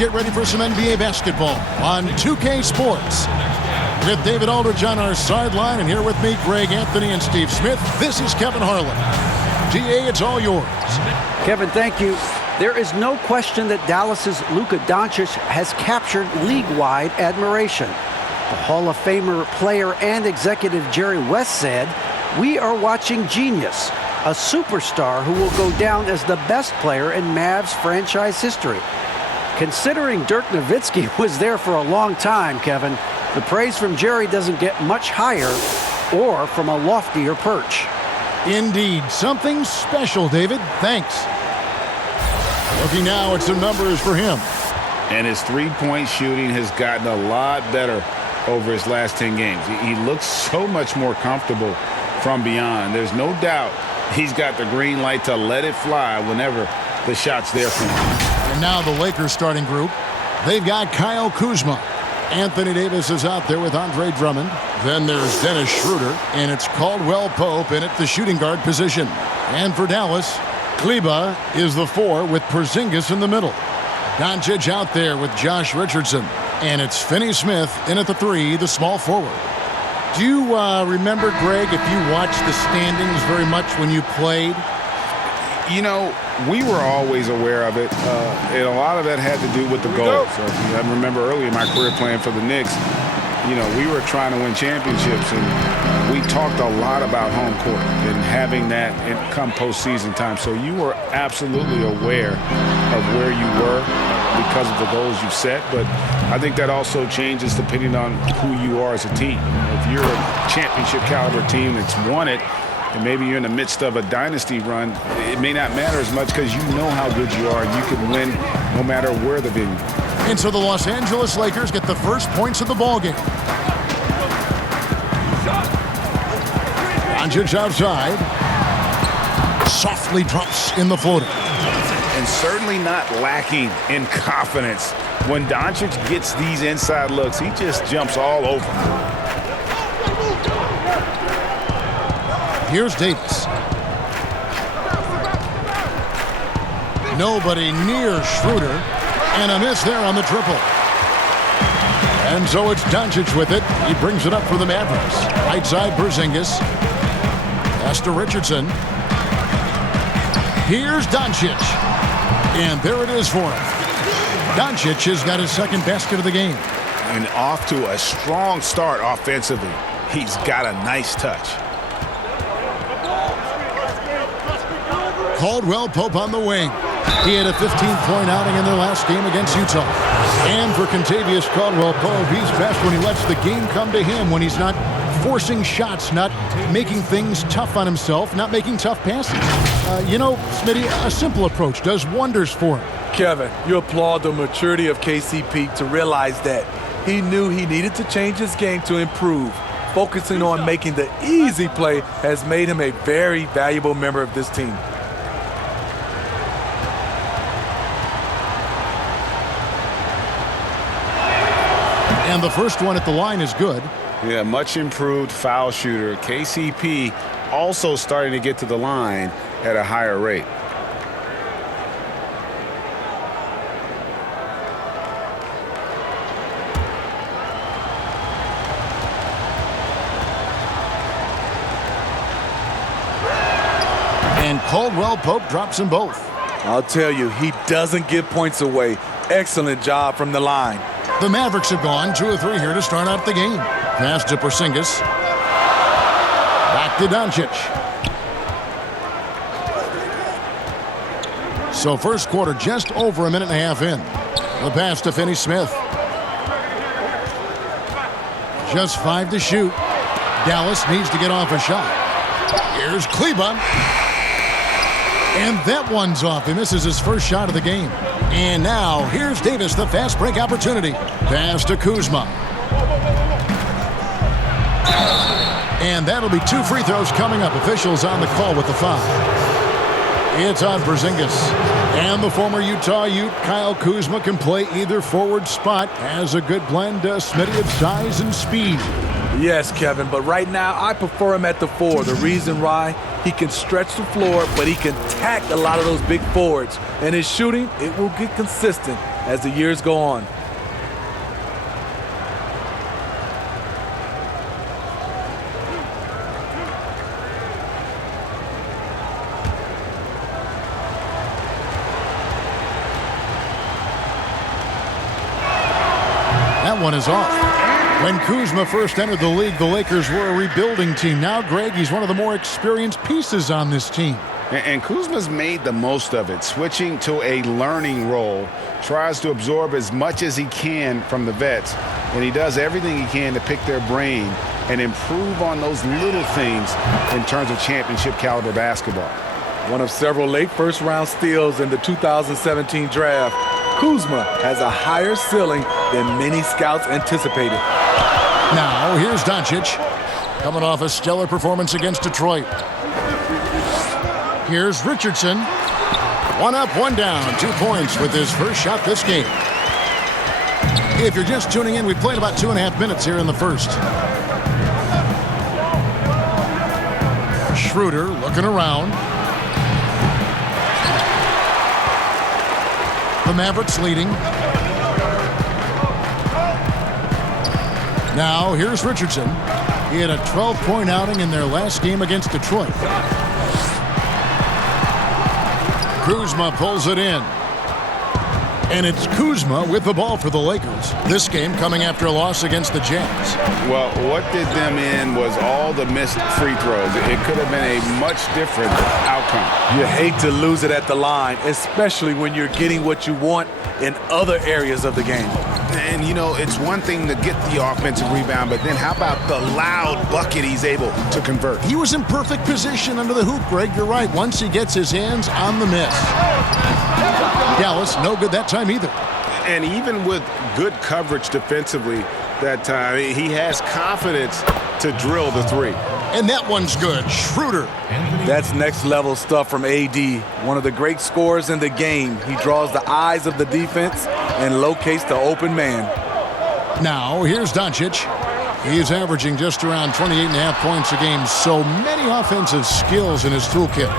get ready for some NBA basketball on 2K Sports. With David Aldridge on our sideline, and here with me, Greg Anthony and Steve Smith, this is Kevin Harlan. DA, it's all yours. Kevin, thank you. There is no question that Dallas's Luka Doncic has captured league-wide admiration. The Hall of Famer player and executive Jerry West said, "We are watching genius, a superstar who will go down as the best player in Mavs franchise history." Considering Dirk Nowitzki was there for a long time, Kevin, the praise from Jerry doesn't get much higher or from a loftier perch. Indeed, something special, David. Thanks. Looking now at some numbers for him. And his three-point shooting has gotten a lot better over his last 10 games. He looks so much more comfortable from beyond. There's no doubt he's got the green light to let it fly whenever the shot's there for him. And now the Lakers starting group. They've got Kyle Kuzma. Anthony Davis is out there with Andre Drummond. Then there's Dennis Schroeder, and it's Caldwell Pope in at the shooting guard position. And for Dallas, Kleba is the 4 with Porzingis in the middle. Doncic out there with Josh Richardson. And it's Finney-Smith in at the 3, the small forward. Do you remember, Greg, if you watched the standings very much when you played? You know, we were always aware of it, and a lot of that had to do with the goals. So, I remember early in my career playing for the Knicks, you know, we were trying to win championships, and we talked a lot about home court and having that come postseason time. So you were absolutely aware of where you were because of the goals you set, but I think that also changes depending on who you are as a team. If you're a championship caliber team that's won it, and maybe you're in the midst of a dynasty run, it may not matter as much because you know how good you are and you can win no matter where the venue. And so the Los Angeles Lakers get the first points of the ballgame. Doncic outside. Softly drops in the floater. And certainly not lacking in confidence. When Doncic gets these inside looks, he just jumps all over. Here's Davis. Nobody near Schroeder. And a miss there on the triple. And so it's Doncic with it. He brings it up for the Mavericks. Right side, Porzingis. Pass to Richardson. Here's Doncic. And there it is for him. Doncic has got his second basket of the game. And off to a strong start offensively. He's got a nice touch. Caldwell Pope on the wing. He had a 15-point outing in their last game against Utah. And for Kentavious Caldwell Pope, he's best when he lets the game come to him, when he's not forcing shots, not making things tough on himself, not making tough passes. You know, Smitty, a simple approach does wonders for him. Kevin, you applaud the maturity of KCP to realize that he knew he needed to change his game to improve. Focusing on making the easy play has made him a very valuable member of this team. And the first one at the line is good. Yeah, much improved foul shooter. KCP also starting to get to the line at a higher rate. And Caldwell Pope drops them both. I'll tell you, he doesn't give points away. Excellent job from the line. The Mavericks have gone 2 of 3 here to start out the game. Pass to Porzingis. Back to Doncic. So first quarter just over a minute and a half in. The pass to Finney-Smith. Just 5 to shoot. Dallas needs to get off a shot. Here's Kleba. And that one's off. He misses his first shot of the game. And now, here's Davis, the fast break opportunity. Pass to Kuzma. And that'll be 2 free throws coming up. Officials on the call with the foul. It's on Porzingis. And the former Utah Ute, Kyle Kuzma, can play either forward spot. Has a good blend, Smitty, of size and speed. Yes, Kevin, but right now I prefer him at the 4. The reason why, he can stretch the floor, but he can tack a lot of those big forwards. And his shooting, it will get consistent as the years go on. That one is off. When Kuzma first entered the league, the Lakers were a rebuilding team. Now, Greg, he's one of the more experienced pieces on this team. And Kuzma's made the most of it, switching to a learning role, tries to absorb as much as he can from the vets, and he does everything he can to pick their brain and improve on those little things in terms of championship caliber basketball. One of several late first-round steals in the 2017 draft, Kuzma has a higher ceiling than many scouts anticipated. Now, here's Doncic, coming off a stellar performance against Detroit. Here's Richardson. One up, one down, 2 points with his first shot this game. If you're just tuning in, we played about 2.5 minutes here in the first. Schroeder looking around. The Mavericks leading. Now, here's Richardson. He had a 12-point outing in their last game against Detroit. Kuzma pulls it in. And it's Kuzma with the ball for the Lakers. This game coming after a loss against the Jazz. Well, what did them in was all the missed free throws. It could have been a much different outcome. You hate to lose it at the line, especially when you're getting what you want in other areas of the game. And, you know, it's one thing to get the offensive rebound, but then how about the loud bucket he's able to convert? He was in perfect position under the hoop, Greg. You're right. Once he gets his hands on the miss. Dallas, no good that time either. And even with good coverage defensively that time, he has confidence to drill the three. And that one's good. Schroeder. That's next-level stuff from AD. One of the great scorers in the game. He draws the eyes of the defense and locates the open man. Now, here's Doncic. He is averaging just around 28.5 points a game. So many offensive skills in his toolkit.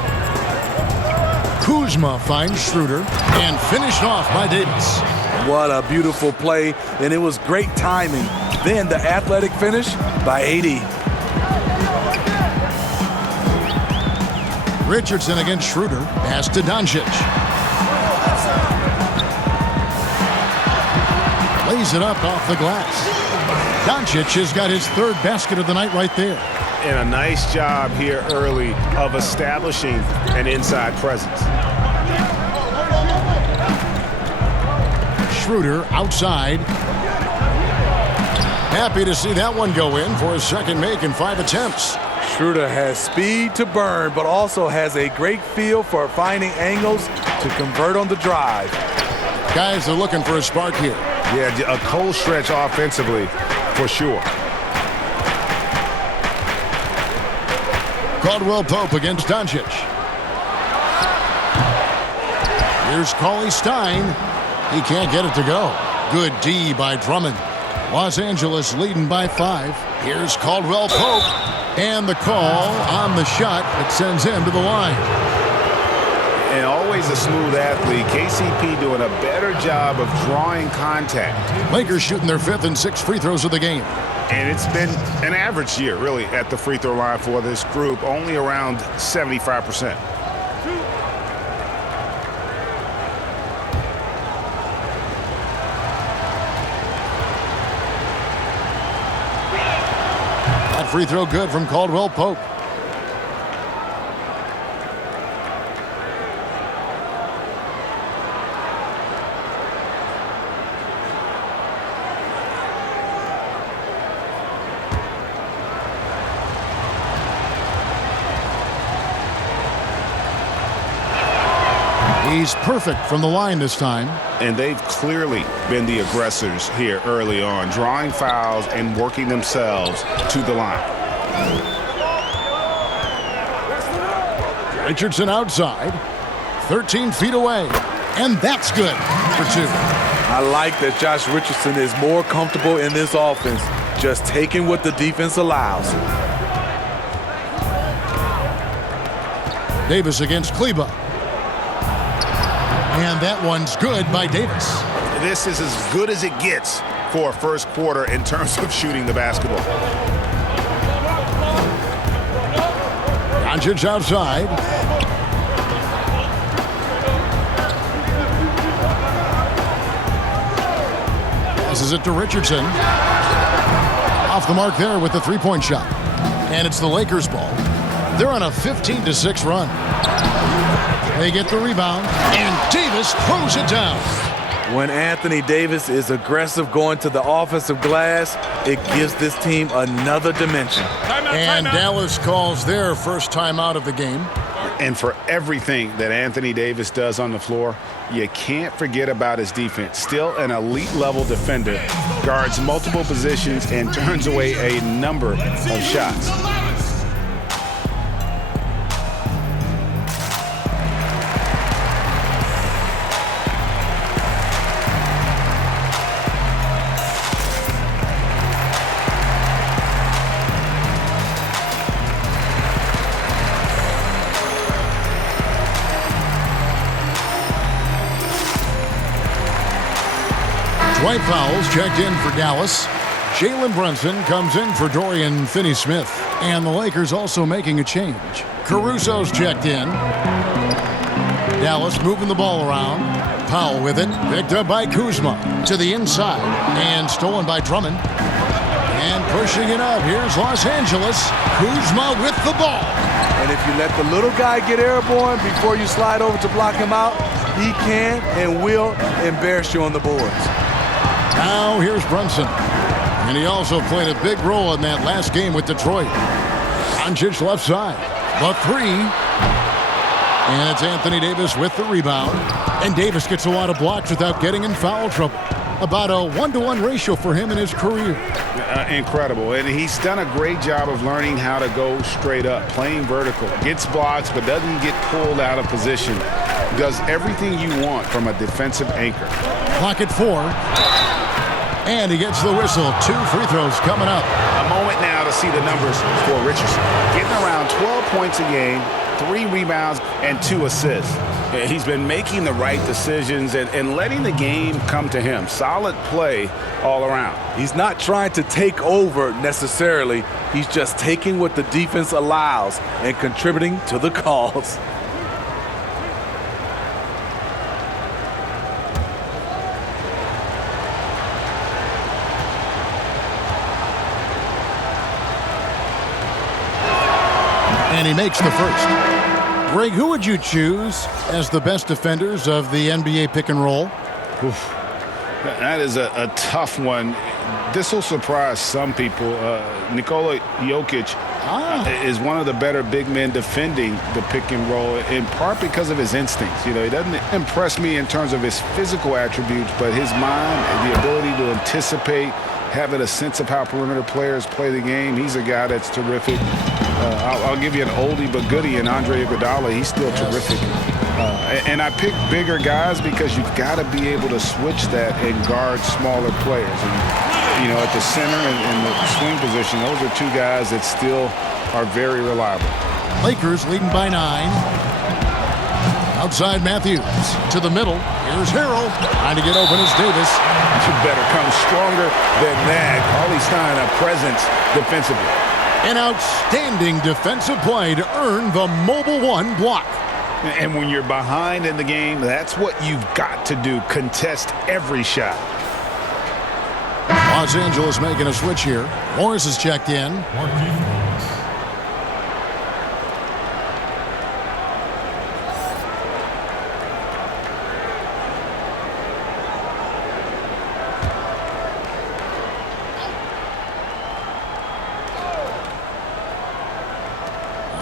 Kuzma finds Schroeder and finished off by Davis. What a beautiful play, and it was great timing. Then the athletic finish by AD. Richardson against Schroeder. Pass to Doncic. Lays it up off the glass. Doncic has got his third basket of the night right there. And a nice job here early of establishing an inside presence. Schroeder outside. Happy to see that one go in for his second make in 5 attempts. Schroeder has speed to burn, but also has a great feel for finding angles to convert on the drive. Guys are looking for a spark here. Yeah, a cold stretch offensively for sure. Caldwell Pope against Doncic. Here's Cauley Stein. He can't get it to go. Good D by Drummond. Los Angeles leading by 5. Here's Caldwell Pope. And the call on the shot that sends him to the line. And always a smooth athlete. KCP doing a better job of drawing contact. Lakers shooting their 5th and 6th free throws of the game. And it's been an average year, really, at the free throw line for this group, only around 75%. That free throw good from Caldwell Pope. He's perfect from the line this time. And they've clearly been the aggressors here early on, drawing fouls and working themselves to the line. Richardson outside, 13 feet away, and that's good for 2. I like that Josh Richardson is more comfortable in this offense, just taking what the defense allows. Davis against Kleba. And that one's good by Davis. This is as good as it gets for a first quarter in terms of shooting the basketball. Doncic outside. Passes it to Richardson. Off the mark there with the three-point shot. And it's the Lakers' ball. They're on a 15-6 run. They get the rebound, and Davis throws it down. When Anthony Davis is aggressive going to the offensive glass, it gives this team another dimension. And Dallas calls their first timeout of the game. And for everything that Anthony Davis does on the floor, you can't forget about his defense. Still an elite-level defender, guards multiple positions, and turns away a number of shots. Dwight Powell's checked in for Dallas. Jalen Brunson comes in for Dorian Finney-Smith. And the Lakers also making a change. Caruso's checked in. Dallas moving the ball around. Powell with it. Picked up by Kuzma. To the inside. And stolen by Drummond. And pushing it up. Here's Los Angeles. Kuzma with the ball. And if you let the little guy get airborne before you slide over to block him out, he can and will embarrass you on the boards. Now here's Brunson. And he also played a big role in that last game with Detroit. Doncic left side. The three. And it's Anthony Davis with the rebound. And Davis gets a lot of blocks without getting in foul trouble. About a 1-to-1 ratio for him in his career. Incredible. And he's done a great job of learning how to go straight up, playing vertical. Gets blocks but doesn't get pulled out of position. Does everything you want from a defensive anchor. Clock at 4. And he gets the whistle. 2 free throws coming up. A moment now to see the numbers for Richardson. Getting around 12 points a game, 3 rebounds, and 2 assists. He's been making the right decisions and letting the game come to him. Solid play all around. He's not trying to take over necessarily. He's just taking what the defense allows and contributing to the cause. And he makes the first. Greg, who would you choose as the best defenders of the NBA pick and roll? Oof. That is a tough one. This will surprise some people. Nikola Jokic is one of the better big men defending the pick and roll, in part because of his instincts. You know, he doesn't impress me in terms of his physical attributes, but his mind, the ability to anticipate, having a sense of how perimeter players play the game. He's a guy that's terrific. I'll give you an oldie but goodie in Andre Iguodala. He's still terrific. And I pick bigger guys because you've got to be able to switch that and guard smaller players. And, you know, at the center and the swing position, those are 2 guys that still are very reliable. Lakers leading by 9. Outside Matthews to the middle. Here's Harrell trying to get open as Davis. You better come stronger than that. Cauley Stein, a presence defensively. An outstanding defensive play to earn the mobile 1 block. And when you're behind in the game, that's what you've got to do. Contest every shot. Los Angeles making a switch here. Morris is checked in.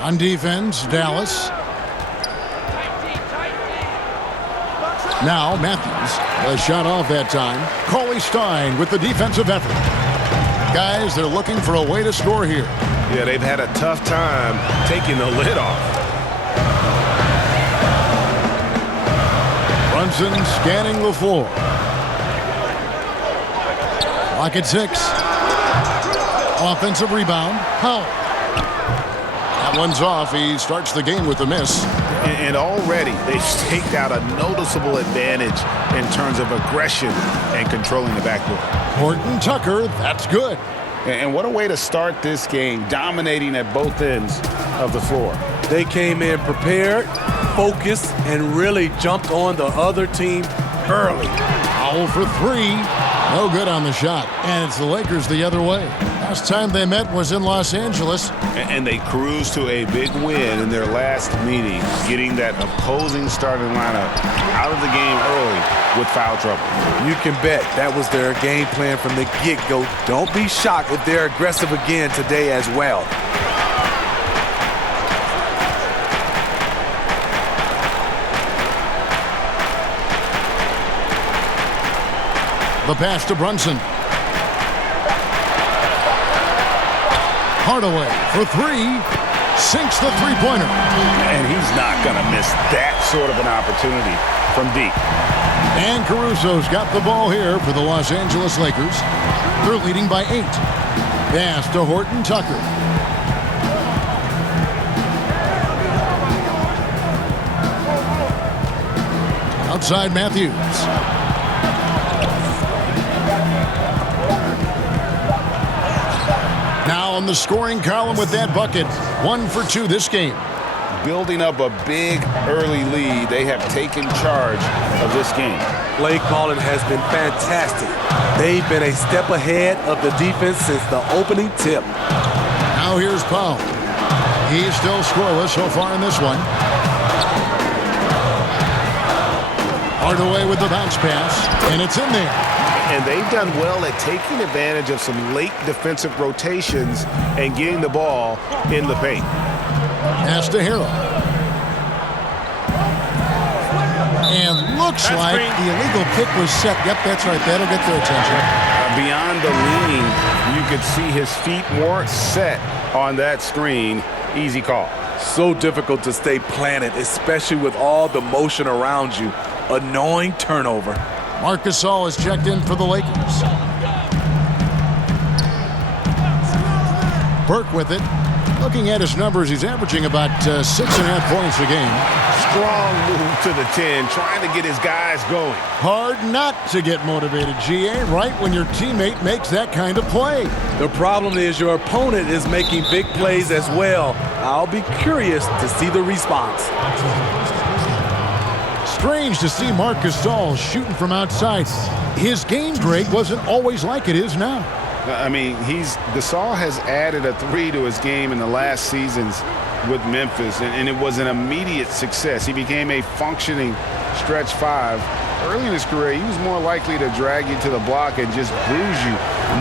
On defense, Dallas. Now Matthews. A shot off that time. Cauley Stein with the defensive effort. Guys, they're looking for a way to score here. Yeah, they've had a tough time taking the lid off. Brunson scanning the floor. Clock at 6. Offensive rebound. Powell. That one's off. He starts the game with a miss. And already they've staked out a noticeable advantage in terms of aggression and controlling the backboard. Horton Tucker, that's good. And what a way to start this game, dominating at both ends of the floor. They came in prepared, focused, and really jumped on the other team early. Foul for three. No good on the shot. And it's the Lakers the other way. Last time they met was in Los Angeles. And they cruised to a big win in their last meeting, getting that opposing starting lineup out of the game early with foul trouble. You can bet that was their game plan from the get-go. Don't be shocked if they're aggressive again today as well. The pass to Brunson. Hardaway for three. Sinks the three-pointer. And he's not going to miss that sort of an opportunity from deep. And Caruso's got the ball here for the Los Angeles Lakers. They're leading by 8. Pass to Horton Tucker. Outside Matthews. Now on the scoring column with that bucket. 1 for 2 this game. Building up a big early lead, they have taken charge of this game. Play calling has been fantastic. They've been a step ahead of the defense since the opening tip. Now here's Powell. He's still scoreless so far in this one. Hardaway with the bounce pass, and it's in there. And they've done well at taking advantage of some late defensive rotations and getting the ball in the paint. Pass to Harrell. And looks like the illegal pick was set. Yep, that's right. That'll get their attention. Beyond the leaning, you could see his feet more set on that screen. Easy call. So difficult to stay planted, especially with all the motion around you. Annoying turnover. Marc Gasol is checked in for the Lakers. Burke with it. Looking at his numbers, he's averaging about 6.5 points a game. Strong move to the 10, trying to get his guys going. Hard not to get motivated, GA, right when your teammate makes that kind of play. The problem is your opponent is making big plays as well. I'll be curious to see the response. Strange to see Marc Gasol shooting from outside. His game, Greg, wasn't always like it is now. I mean, Gasol has added a 3 to his game in the last seasons with Memphis, and it was an immediate success. He became a functioning stretch 5. Early in his career, he was more likely to drag you to the block and just bruise you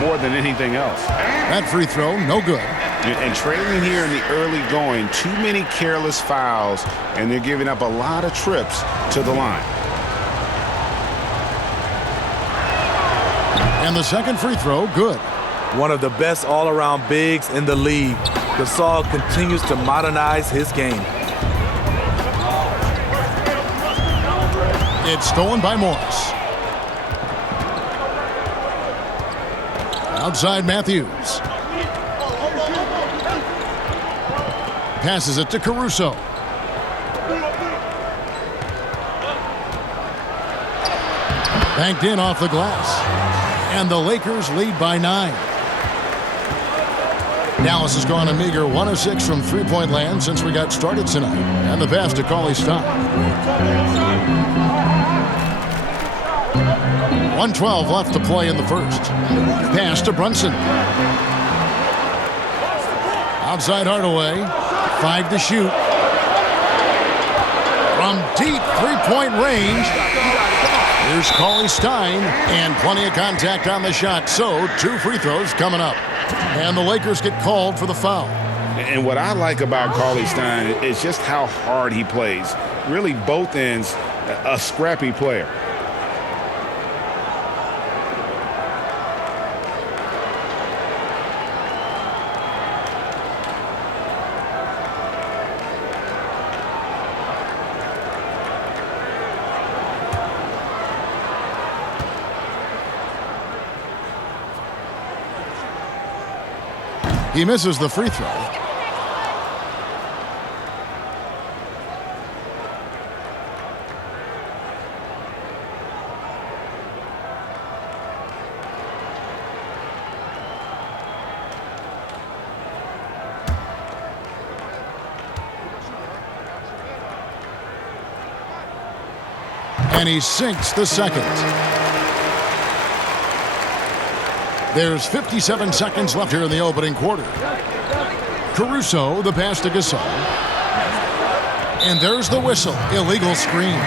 more than anything else. That free throw, no good. And trailing here in the early going, too many careless fouls, and they're giving up a lot of trips to the line. And the second free throw, good. One of the best all-around bigs in the league. Gasol continues to modernize his game. It's stolen by Morris. Outside Matthews. Passes it to Caruso. Banked in off the glass. And the Lakers lead by 9. Dallas has gone a meager 1 of 6 from three-point land since we got started tonight. And the pass to Cauley-Stein. 1:12 left to play in the first. Pass to Brunson. Outside Hardaway. 5 to shoot. From deep three-point range. Here's Cauley-Stein, and plenty of contact on the shot. So 2 free throws coming up. And the Lakers get called for the foul. And what I like about Cauley-Stein is just how hard he plays. Really both ends, a scrappy player. He misses the free throw. And he sinks the second. There's 57 seconds left here in the opening quarter. Caruso, the pass to Gasol. And there's the whistle. Illegal screen.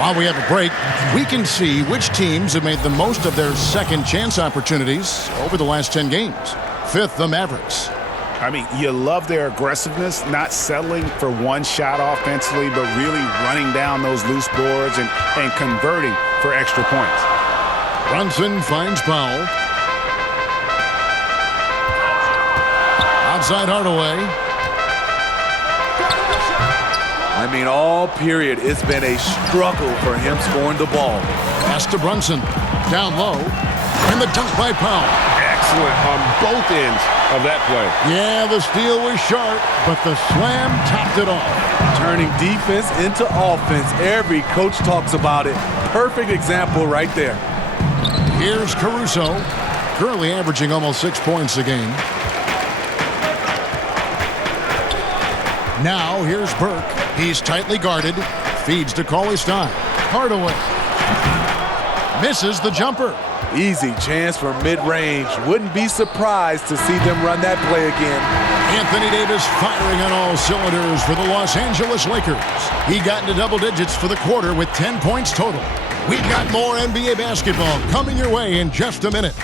While we have a break, we can see which teams have made the most of their second chance opportunities over the last 10 games. Fifth, the Mavericks. I mean, you love their aggressiveness, not settling for one shot offensively, but really running down those loose boards and converting for extra points. Brunson finds Powell. Outside Hardaway. I mean, all period, it's been a struggle for him scoring the ball. Pass to Brunson. Down low. And the dunk by Powell. Excellent on both ends of that play. Yeah, the steal was sharp, but the slam topped it off. Turning defense into offense. Every coach talks about it. Perfect example right there. Here's Caruso, currently averaging almost 6 points a game. Now here's Burke. He's tightly guarded. Feeds to Cauley-Stein. Hardaway. Misses the jumper. Easy chance for mid-range. Wouldn't be surprised to see them run that play again. Anthony Davis firing on all cylinders for the Los Angeles Lakers. He got into double digits for the quarter with 10 points total. We've got more NBA basketball coming your way in just a minute.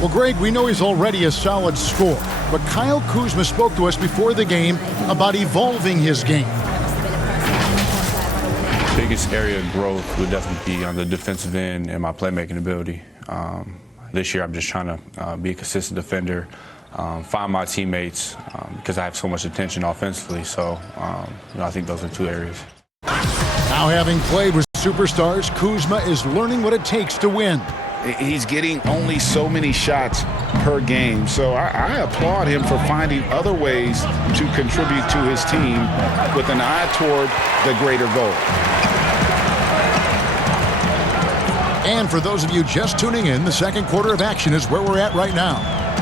Well, Greg, we know he's already a solid scorer, but Kyle Kuzma spoke to us before the game about evolving his game. Biggest area of growth would definitely be on the defensive end and my playmaking ability. This year, I'm just trying to be a consistent defender, find my teammates because I have so much attention offensively. So, I think those are two areas. Now, having played with superstars, Kuzma is learning what it takes to win. He's getting only so many shots per game, so I applaud him for finding other ways to contribute to his team with an eye toward the greater goal. And for those of you just tuning in, the second quarter of action is where we're at right now.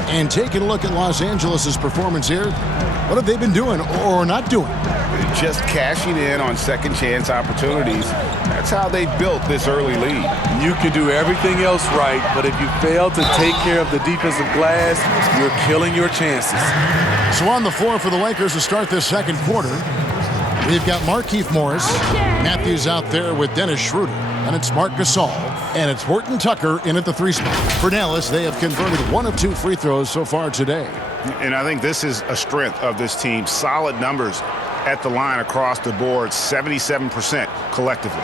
And taking a look at Los Angeles' performance here, what have they been doing or not doing? Just cashing in on second chance opportunities. That's how they built this early lead. You can do everything else right, but if you fail to take care of the defensive glass, you're killing your chances. So on the floor for the Lakers to start this second quarter, we've got Markieff Morris, Matthews out there with Dennis Schroeder, and it's Marc Gasol, and it's Horton Tucker in at the 3 spot. For Dallas, they have converted 1 of 2 free throws so far today. And I think this is a strength of this team. Solid numbers at the line across the board, 77% collectively.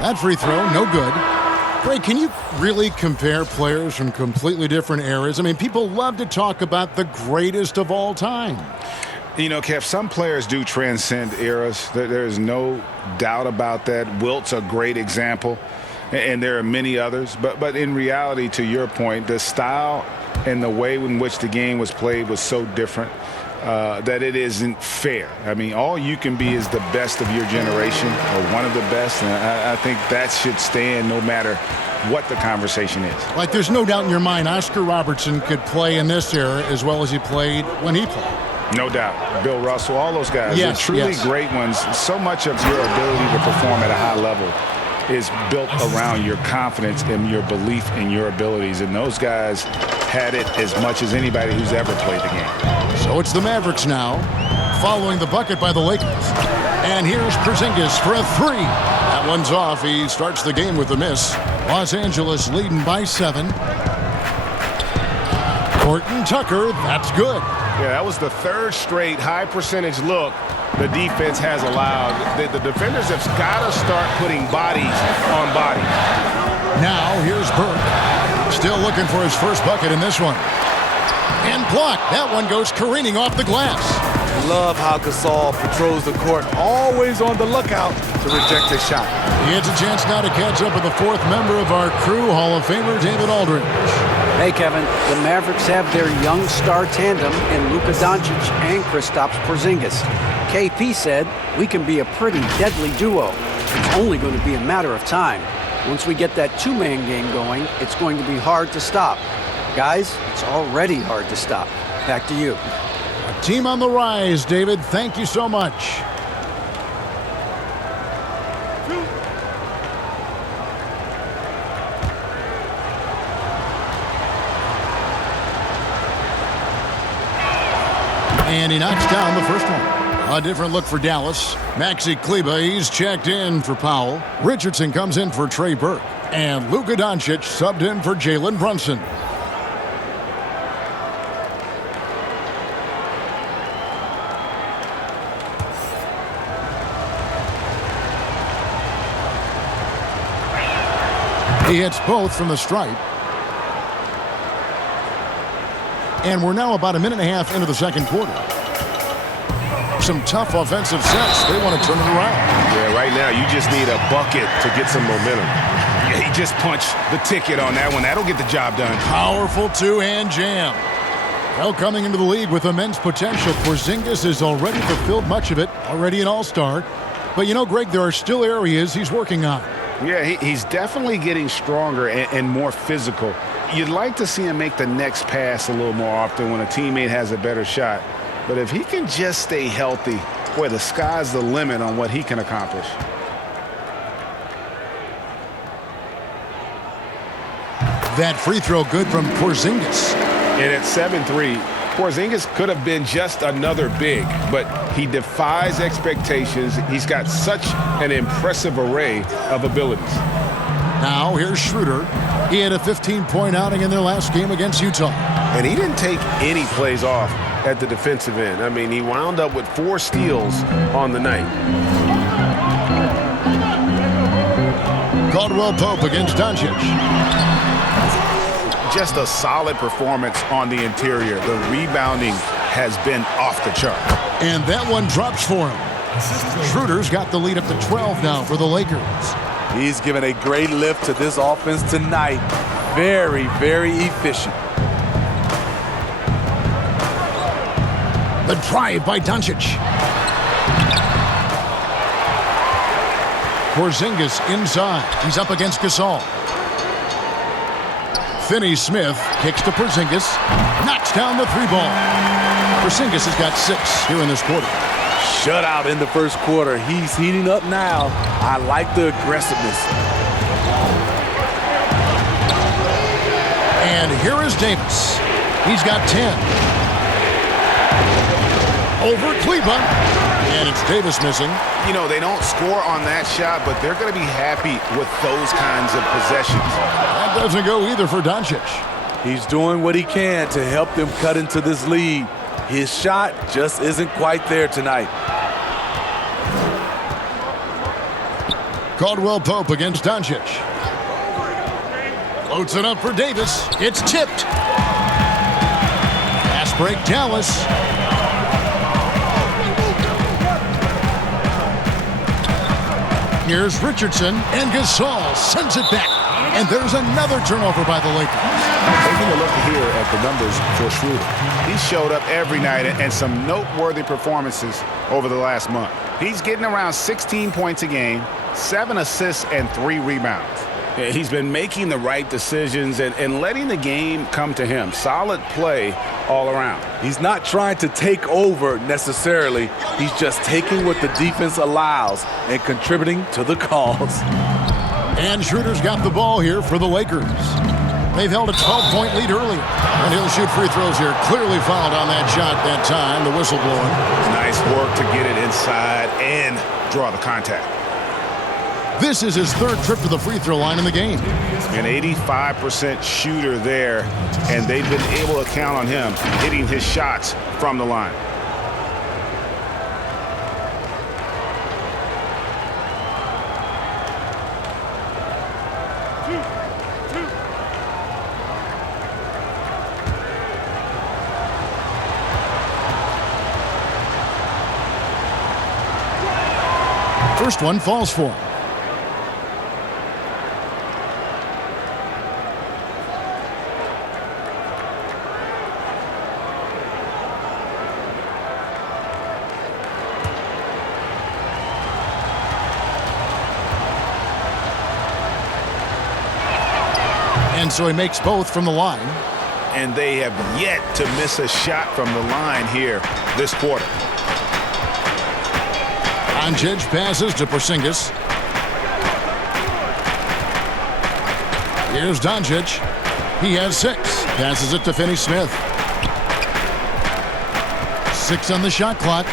That free throw, no good. Greg, can you really compare players from completely different eras? I mean, people love to talk about the greatest of all time. You know, Kev, some players do transcend eras. There's no doubt about that. Wilt's a great example, and there are many others. But in reality, to your point, the style and the way in which the game was played was so different that it isn't fair. I mean, all you can be is the best of your generation or one of the best, and I think that should stand no matter what the conversation is. Like, there's no doubt in your mind Oscar Robertson could play in this era as well as he played when he played. No doubt. Bill Russell, all those guys. Yes, They're truly yes. great ones. So much of your ability to perform at a high level is built around your confidence and your belief in your abilities. And those guys had it as much as anybody who's ever played the game. So it's the Mavericks now, following the bucket by the Lakers. And here's Porzingis for a 3. That one's off. He starts the game with a miss. Los Angeles leading by 7. Horton Tucker, that's good. Yeah, that was the third straight high percentage look the defense has allowed. The defenders have got to start putting bodies on bodies. Now here's Burke. Still looking for his first bucket in this one. And blocked. That one goes careening off the glass. Love how Gasol patrols the court, always on the lookout to reject his shot. He has a chance now to catch up with the fourth member of our crew, Hall of Famer David Aldridge. Hey, Kevin, the Mavericks have their young star tandem in Luka Doncic and Kristaps Porzingis. KP said, "We can be a pretty deadly duo. It's only going to be a matter of time. Once we get that two-man game going, it's going to be hard to stop." Guys, it's already hard to stop. Back to you. Team on the rise, David. Thank you so much. And he knocks down the first one. A different look for Dallas. Maxi Kleber, he's checked in for Powell. Richardson comes in for Trey Burke. And Luka Doncic subbed in for Jalen Brunson. He hits both from the stripe. And we're now about a minute and a half into the second quarter. Some tough offensive sets. They want to turn it around. Yeah, right now you just need a bucket to get some momentum. Yeah, he just punched the ticket on that one. That'll get the job done. Powerful two-hand jam. Well, coming into the league with immense potential, Porzingis has already fulfilled much of it, already an all-star. But you know, Greg, there are still areas he's working on. Yeah, he's definitely getting stronger and more physical. You'd like to see him make the next pass a little more often when a teammate has a better shot. But if he can just stay healthy, boy, the sky's the limit on what he can accomplish. That free throw good from Porzingis. And at 7-3, Porzingis could have been just another big, but he defies expectations. He's got such an impressive array of abilities. Now here's Schroeder. He had a 15-point outing in their last game against Utah. And he didn't take any plays off at the defensive end. I mean, he wound up with 4 steals on the night. Caldwell Pope against Doncic. Just a solid performance on the interior. The rebounding has been off the chart. And that one drops for him. Schroeder's got the lead up to 12 now for the Lakers. He's given a great lift to this offense tonight. Very, very efficient. The drive by Doncic. Porzingis inside. He's up against Gasol. Finney-Smith kicks to Porzingis. Knocks down the three ball. Porzingis has got 6 here in this quarter. Shutout in the first quarter. He's heating up now. I like the aggressiveness. And here is Davis. He's got 10. Over Kleber. And it's Davis missing. You know, they don't score on that shot, but they're going to be happy with those kinds of possessions. That doesn't go either for Doncic. He's doing what he can to help them cut into this lead. His shot just isn't quite there tonight. Caldwell Pope against Doncic. Floats it up for Davis. It's tipped. Fast break, Dallas. Here's Richardson, and Gasol sends it back. And there's another turnover by the Lakers. Taking a look here at the numbers for Schroeder. He showed up every night and some noteworthy performances over the last month. He's getting around 16 points a game, 7 assists, and 3 rebounds. He's been making the right decisions and letting the game come to him. Solid play all around. He's not trying to take over necessarily. He's just taking what the defense allows and contributing to the cause. And Schroeder's got the ball here for the Lakers. They've held a 12-point lead earlier. And he'll shoot free throws here. Clearly fouled on that shot that time. The whistle blowing. Nice work to get it inside and draw the contact. This is his 3rd trip to the free throw line in the game. An 85% shooter there, and they've been able to count on him hitting his shots from the line. First one falls for him. And so he makes both from the line. And they have yet to miss a shot from the line here this quarter. Doncic passes to Porzingis. Here's Doncic. He has 6. Passes it to Finney-Smith. 6 on the shot clock.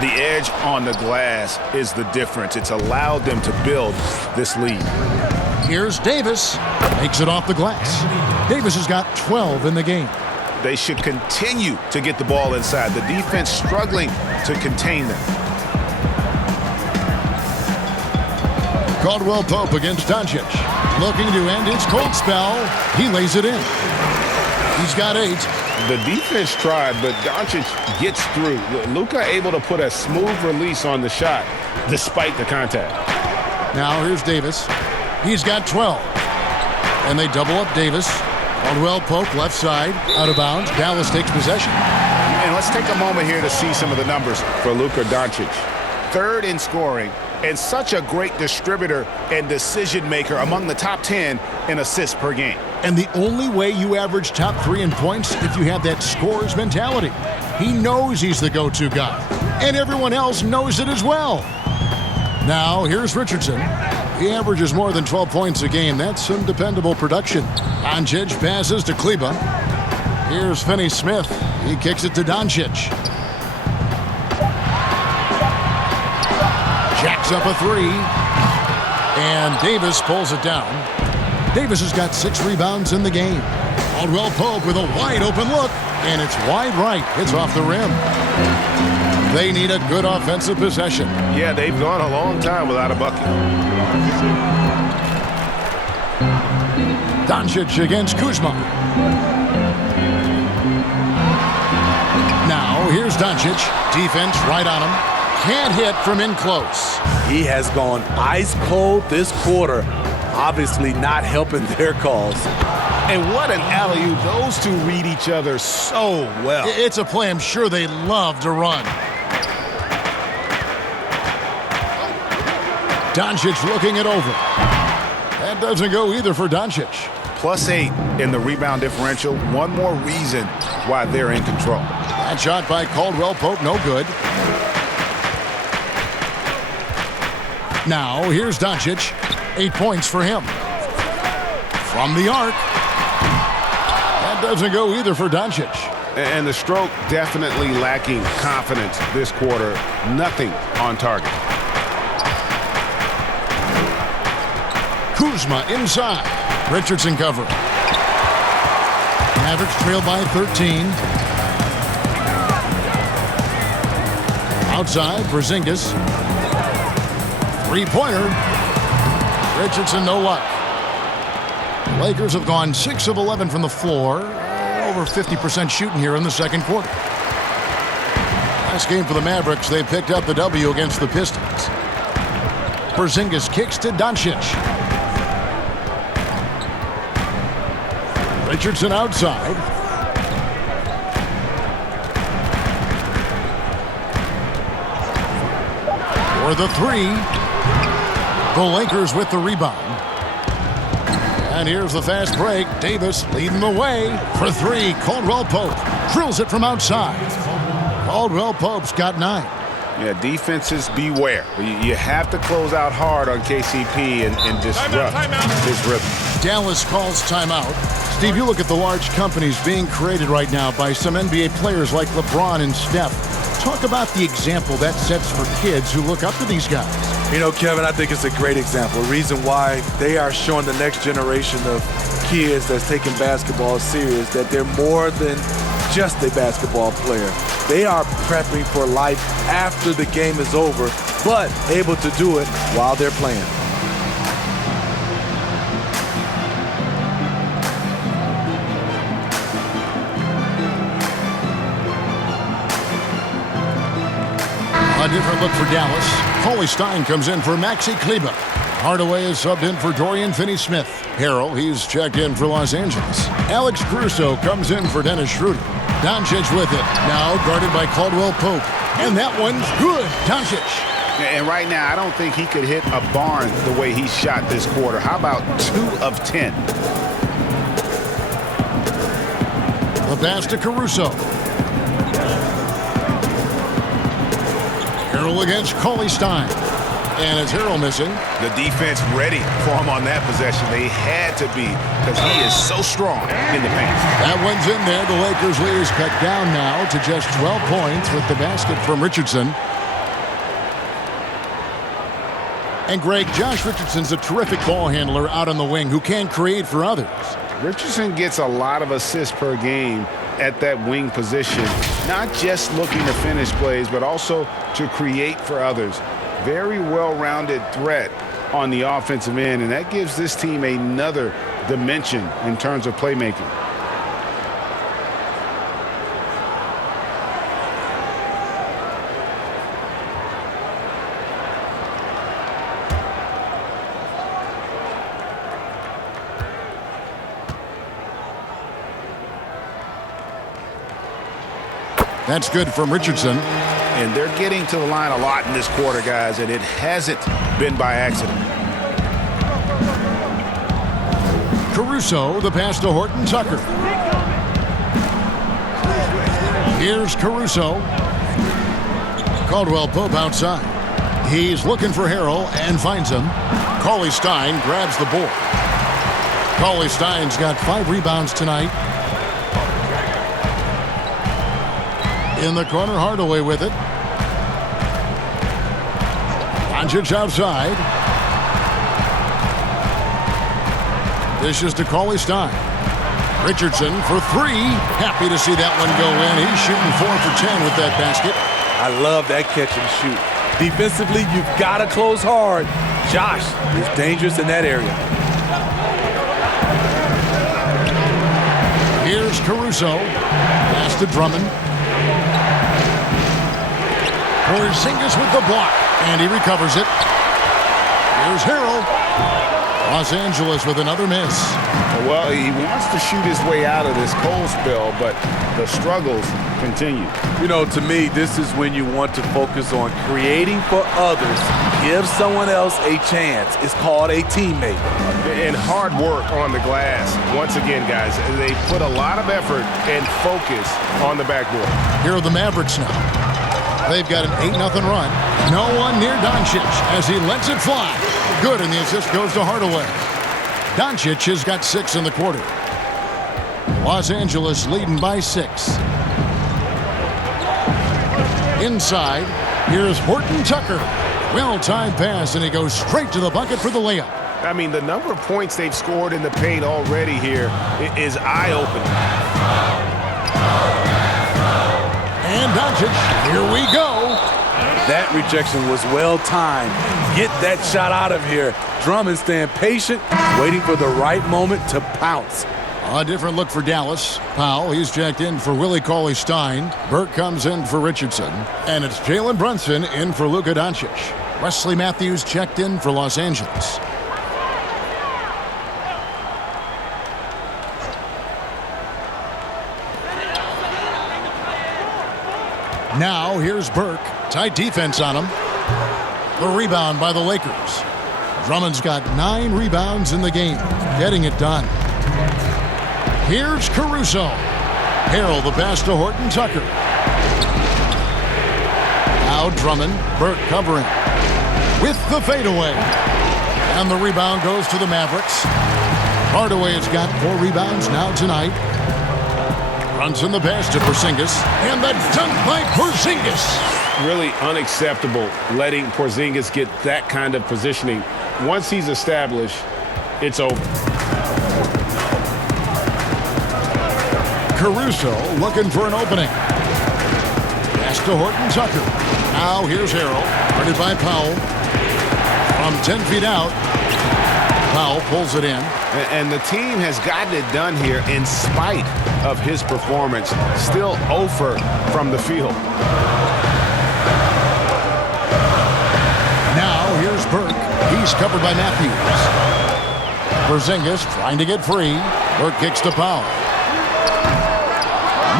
The edge on the glass is the difference. It's allowed them to build this lead. Here's Davis. Makes it off the glass. Davis has got 12 in the game. They should continue to get the ball inside. The defense struggling to contain them. Caldwell Pope against Doncic. Looking to end his cold spell. He lays it in. He's got 8. The defense tried, but Doncic gets through. Luka able to put a smooth release on the shot despite the contact. Now here's Davis. He's got 12. And they double up Davis. Caldwell Pope left side, out of bounds. Dallas takes possession. And let's take a moment here to see some of the numbers for Luka Doncic. 3rd in scoring and such a great distributor and decision maker, among the top 10 in assists per game. And the only way you average top 3 in points if you have that scorer's mentality. He knows he's the go-to guy. And everyone else knows it as well. Now here's Richardson. He averages more than 12 points a game. That's some dependable production. Doncic passes to Kleba. Here's Finney-Smith. He kicks it to Doncic. Jacks up a 3. And Davis pulls it down. Davis has got 6 rebounds in the game. Caldwell Pope with a wide open look. And it's wide right. It's off the rim. They need a good offensive possession. Yeah, they've gone a long time without a bucket. Doncic against Kuzma. Now here's Doncic. Defense right on him. Can't hit from in close. He has gone ice cold this quarter. Obviously not helping their cause. And what an alley-oop. Those two read each other so well. It's a play I'm sure they love to run. Doncic looking it over. That doesn't go either for Doncic. +8 in the rebound differential. One more reason why they're in control. That shot by Caldwell Pope, no good. Now here's Doncic. 8 points for him. From the arc. That doesn't go either for Doncic. And the stroke definitely lacking confidence this quarter. Nothing on target. Kuzma inside. Richardson cover. Mavericks trail by 13. Outside, Porzingis. 3-pointer. Richardson, no luck. The Lakers have gone 6 of 11 from the floor. Over 50% shooting here in the second quarter. Last game for the Mavericks, they picked up the W against the Pistons. Porzingis kicks to Doncic. Richardson outside. For the 3. The Lakers with the rebound. And here's the fast break. Davis leading the way for 3. Caldwell Pope drills it from outside. Caldwell Pope's got 9. Yeah, defenses beware. You have to close out hard on KCP and disrupt his rhythm. Dallas calls timeout. Steve, you look at the large companies being created right now by some NBA players like LeBron and Steph. Talk about the example that sets for kids who look up to these guys. You know, Kevin, I think it's a great example. A reason why they are showing the next generation of kids that's taking basketball serious, that they're more than just a basketball player. They are prepping for life after the game is over, but able to do it while they're playing. A different look for Dallas. Cauley Stein comes in for Maxi Kleba. Hardaway is subbed in for Dorian Finney-Smith. Harrell, he's checked in for Los Angeles. Alex Caruso comes in for Dennis Schroeder. Doncic with it. Now guarded by Caldwell Pope. And that one's good. Doncic. And right now, I don't think he could hit a barn the way he shot this quarter. How about 2 of 10? The pass to Caruso. Harrell against Cauley Stein. And it's Harrell missing. The defense ready for him on that possession. They had to be because he is so strong in the paint. That one's in there. The Lakers' lead is cut down now to just 12 points with the basket from Richardson. And Greg, Josh Richardson's a terrific ball handler out on the wing who can create for others. Richardson gets a lot of assists per game at that wing position, not just looking to finish plays, but also to create for others. Very well-rounded threat on the offensive end, and that gives this team another dimension in terms of playmaking. That's good from Richardson. And they're getting to the line a lot in this quarter, guys, and it hasn't been by accident. Caruso, the pass to Horton Tucker. Here's Caruso. Caldwell Pope outside. He's looking for Harrell and finds him. Cauley Stein grabs the board. Cauley Stein's got 5 rebounds tonight. In the corner, Hardaway with it. Doncic outside. Dishes to Cauley Stein. Richardson for 3. Happy to see that one go in. He's shooting 4 for 10 with that basket. I love that catch and shoot. Defensively, you've got to close hard. Josh is dangerous in that area. Here's Caruso. Pass to Drummond. Porzingis with the block, and he recovers it. Here's Harrell. Los Angeles with another miss. Well, he wants to shoot his way out of this cold spell, but the struggles continue. You know, to me, this is when you want to focus on creating for others. Give someone else a chance. It's called a teammate. And hard work on the glass. Once again, guys, they put a lot of effort and focus on the backboard. Here are the Mavericks now. They've got an 8-0 run. No one near Doncic as he lets it fly. Good, and the assist goes to Hardaway. Doncic has got 6 in the quarter. Los Angeles leading by 6. Inside, here's Horton Tucker. Well-timed pass, and he goes straight to the bucket for the layup. I mean, the number of points they've scored in the paint already here is eye-opening. And Doncic, here we go. That rejection was well-timed. Get that shot out of here. Drummond staying patient, waiting for the right moment to pounce. A different look for Dallas. Powell, he's checked in for Willie Cauley Stein. Burke comes in for Richardson. And it's Jalen Brunson in for Luka Doncic. Wesley Matthews checked in for Los Angeles. Now, here's Burke. Tight defense on him. The rebound by the Lakers. Drummond's got 9 rebounds in the game. Getting it done. Here's Caruso. Harrell, the pass to Horton Tucker. Now Drummond. Burke covering. With the fadeaway. And the rebound goes to the Mavericks. Hardaway has got 4 rebounds now tonight. Runs in the pass to Porzingis. And the dunk by Porzingis. Really unacceptable letting Porzingis get that kind of positioning. Once he's established, it's over. Caruso looking for an opening. Pass to Horton Tucker. Now here's Harrell. Guarded by Powell. From 10 feet out. Powell pulls it in. And the team has gotten it done here in spite of his performance. Still 0 from the field. Burke. He's covered by Matthews. Porzingis trying to get free. Burke kicks to Powell.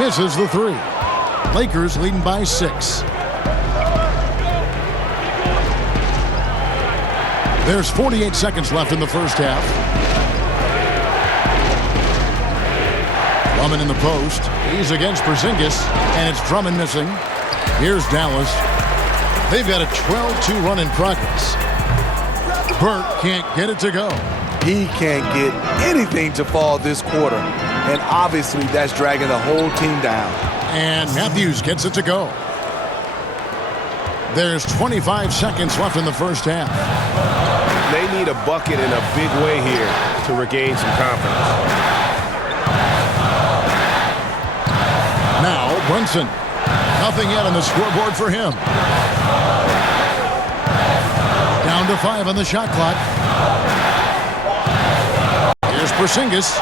Misses the three. Lakers leading by 6. There's 48 seconds left in the first half. Drummond in the post. He's against Porzingis, and it's Drummond missing. Here's Dallas. They've got a 12-2 run in progress. Burke can't get it to go. He can't get anything to fall this quarter, and obviously that's dragging the whole team down. And Matthews gets it to go. There's 25 seconds left in the first half. They need a bucket in a big way here to regain some confidence. Now Brunson. Nothing yet on the scoreboard for him. Down to 5 on the shot clock. Here's Porzingis.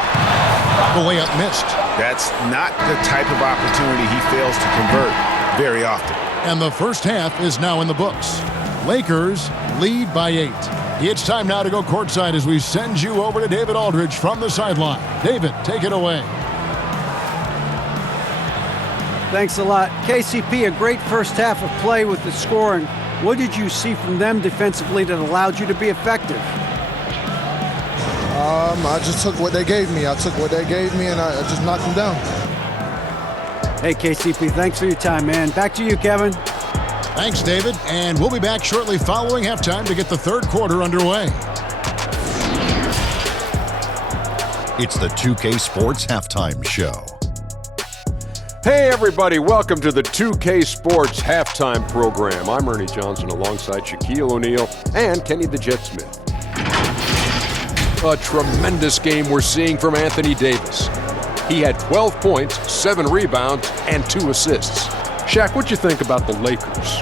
The layup missed. That's not the type of opportunity he fails to convert very often. And the first half is now in the books. Lakers lead by 8. It's time now to go courtside as we send you over to David Aldridge from the sideline. David, take it away. Thanks a lot. KCP, a great first half of play with the scoring. What did you see from them defensively that allowed you to be effective? I just took what they gave me. I took what they gave me, and I just knocked them down. Hey, KCP, thanks for your time, man. Back to you, Kevin. Thanks, David. And we'll be back shortly following halftime to get the third quarter underway. It's the 2K Sports Halftime Show. Hey everybody, welcome to the 2K Sports Halftime Program. I'm Ernie Johnson alongside Shaquille O'Neal and Kenny the Jet Smith. A tremendous game we're seeing from Anthony Davis. He had 12 points, 7 rebounds, and 2 assists. Shaq, what you think about the Lakers?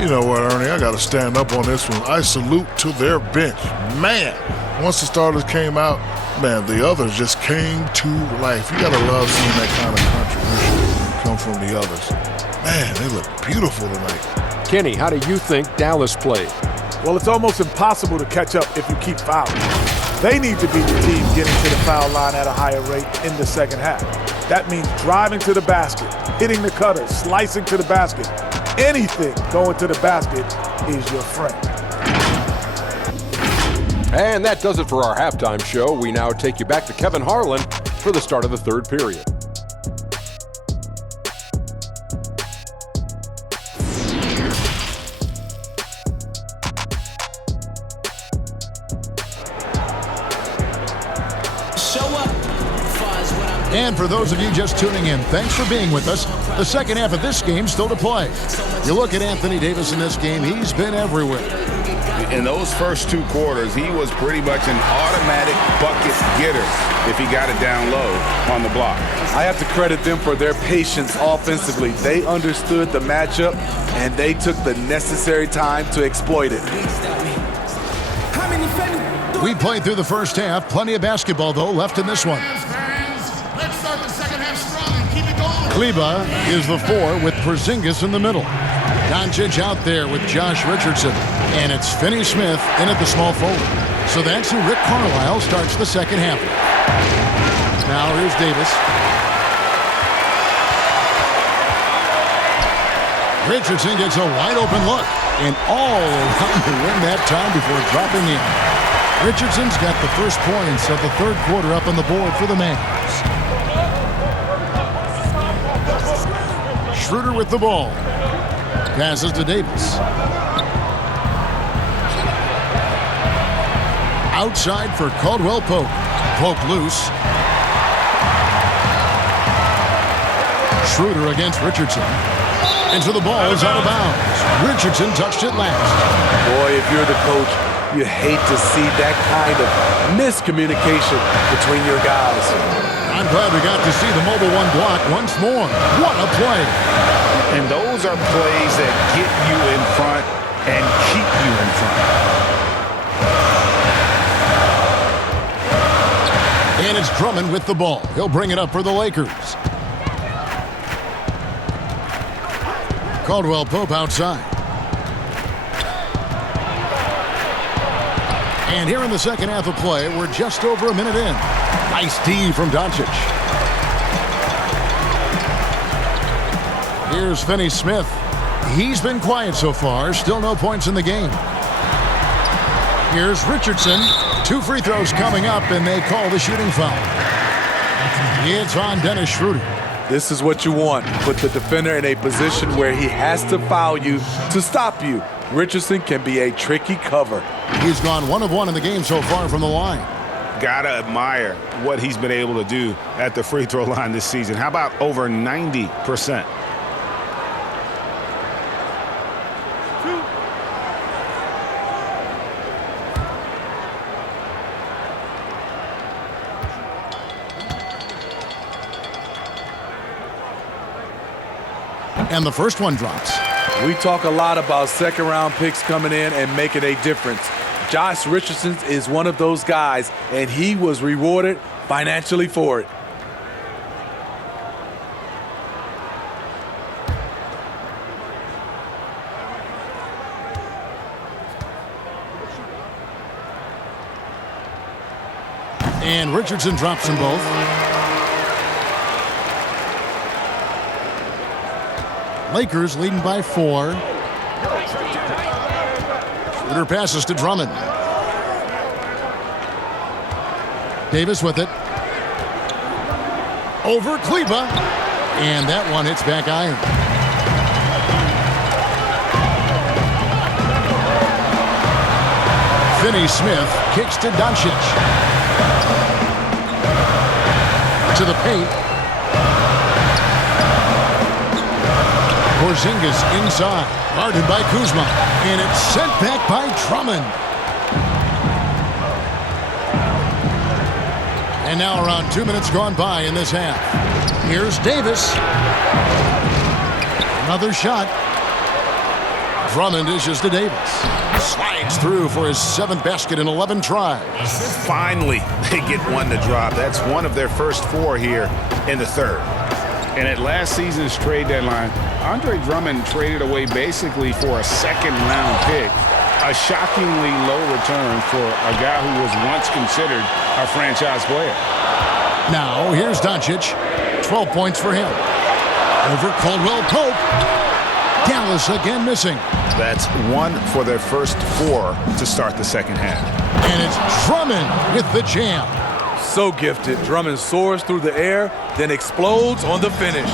You know what, Ernie, I got to stand up on this one. I salute to their bench. Man, once the starters came out, man, the others just came to life. You got to love seeing that kind of contribution come from the others. Man, they look beautiful tonight. Kenny, how do you think Dallas played? Well, it's almost impossible to catch up if you keep fouling. They need to be the team getting to the foul line at a higher rate in the second half. That means driving to the basket, hitting the cutter, slicing to the basket. Anything going to the basket is your friend. And that does it for our halftime show. We now take you back to Kevin Harlan for the start of the third period. And for those of you just tuning in, thanks for being with us. The second half of this game still to play. You look at Anthony Davis in this game, he's been everywhere. In those first 2 quarters, he was pretty much an automatic bucket getter if he got it down low on the block. I have to credit them for their patience offensively. They understood the matchup, and they took the necessary time to exploit it. We played through the first half. Plenty of basketball, though, left in this one. Let's start the second half strong and keep it going. Kleba is the 4 with Porzingis in the middle. Doncic out there with Josh Richardson. And it's Finney Smith in at the small forward. So that's who Rick Carlisle starts the second half with. Now here's Davis. Richardson gets a wide open look. And all around the rim that time before dropping in. Richardson's got the first points of the third quarter up on the board for the Mavs. Schroeder with the ball. Passes to Davis. Outside for Caldwell Pope. Pope loose. Schroeder against Richardson. And so the ball is out of bounds. Richardson touched it last. Boy, if you're the coach, you hate to see that kind of miscommunication between your guys. I'm glad we got to see the mobile one block once more. What a play. And those are plays that get you in front and keep you in front. And it's Drummond with the ball. He'll bring it up for the Lakers. Caldwell Pope outside. And here in the second half of play, we're just over a minute in. Nice D from Doncic. Here's Finney Smith. He's been quiet so far. Still no points in the game. Here's Richardson. 2 free throws coming up, and they call the shooting foul. It's on Dennis Schroeder. This is what you want. Put the defender in a position where he has to foul you to stop you. Richardson can be a tricky cover. He's gone 1 of 1 in the game so far from the line. Gotta admire what he's been able to do at the free throw line this season. How about over 90%? And the first one drops. We talk a lot about second-round picks coming in and making a difference. Josh Richardson is one of those guys, and he was rewarded financially for it. And Richardson drops them both. Lakers leading by 4. Schroeder passes to Drummond. Davis with it. Over Kleba. And that one hits back iron. Finney Smith kicks to Doncic. To the paint. Porzingis inside, guarded by Kuzma, and it's sent back by Drummond. And now around 2 minutes gone by in this half. Here's Davis. Another shot. Drummond dishes to Davis. Slides through for his 7th basket in 11 tries. Finally, they get one to drop. That's one of their first 4 here in the third. And at last season's trade deadline, Andre Drummond traded away basically for a second-round pick, a shockingly low return for a guy who was once considered a franchise player. Now, here's Doncic. 12 points for him. Over Caldwell Pope. Dallas again missing. That's 1 for their first 4 to start the second half. And it's Drummond with the jam. So gifted. Drummond soars through the air, then explodes on the finish.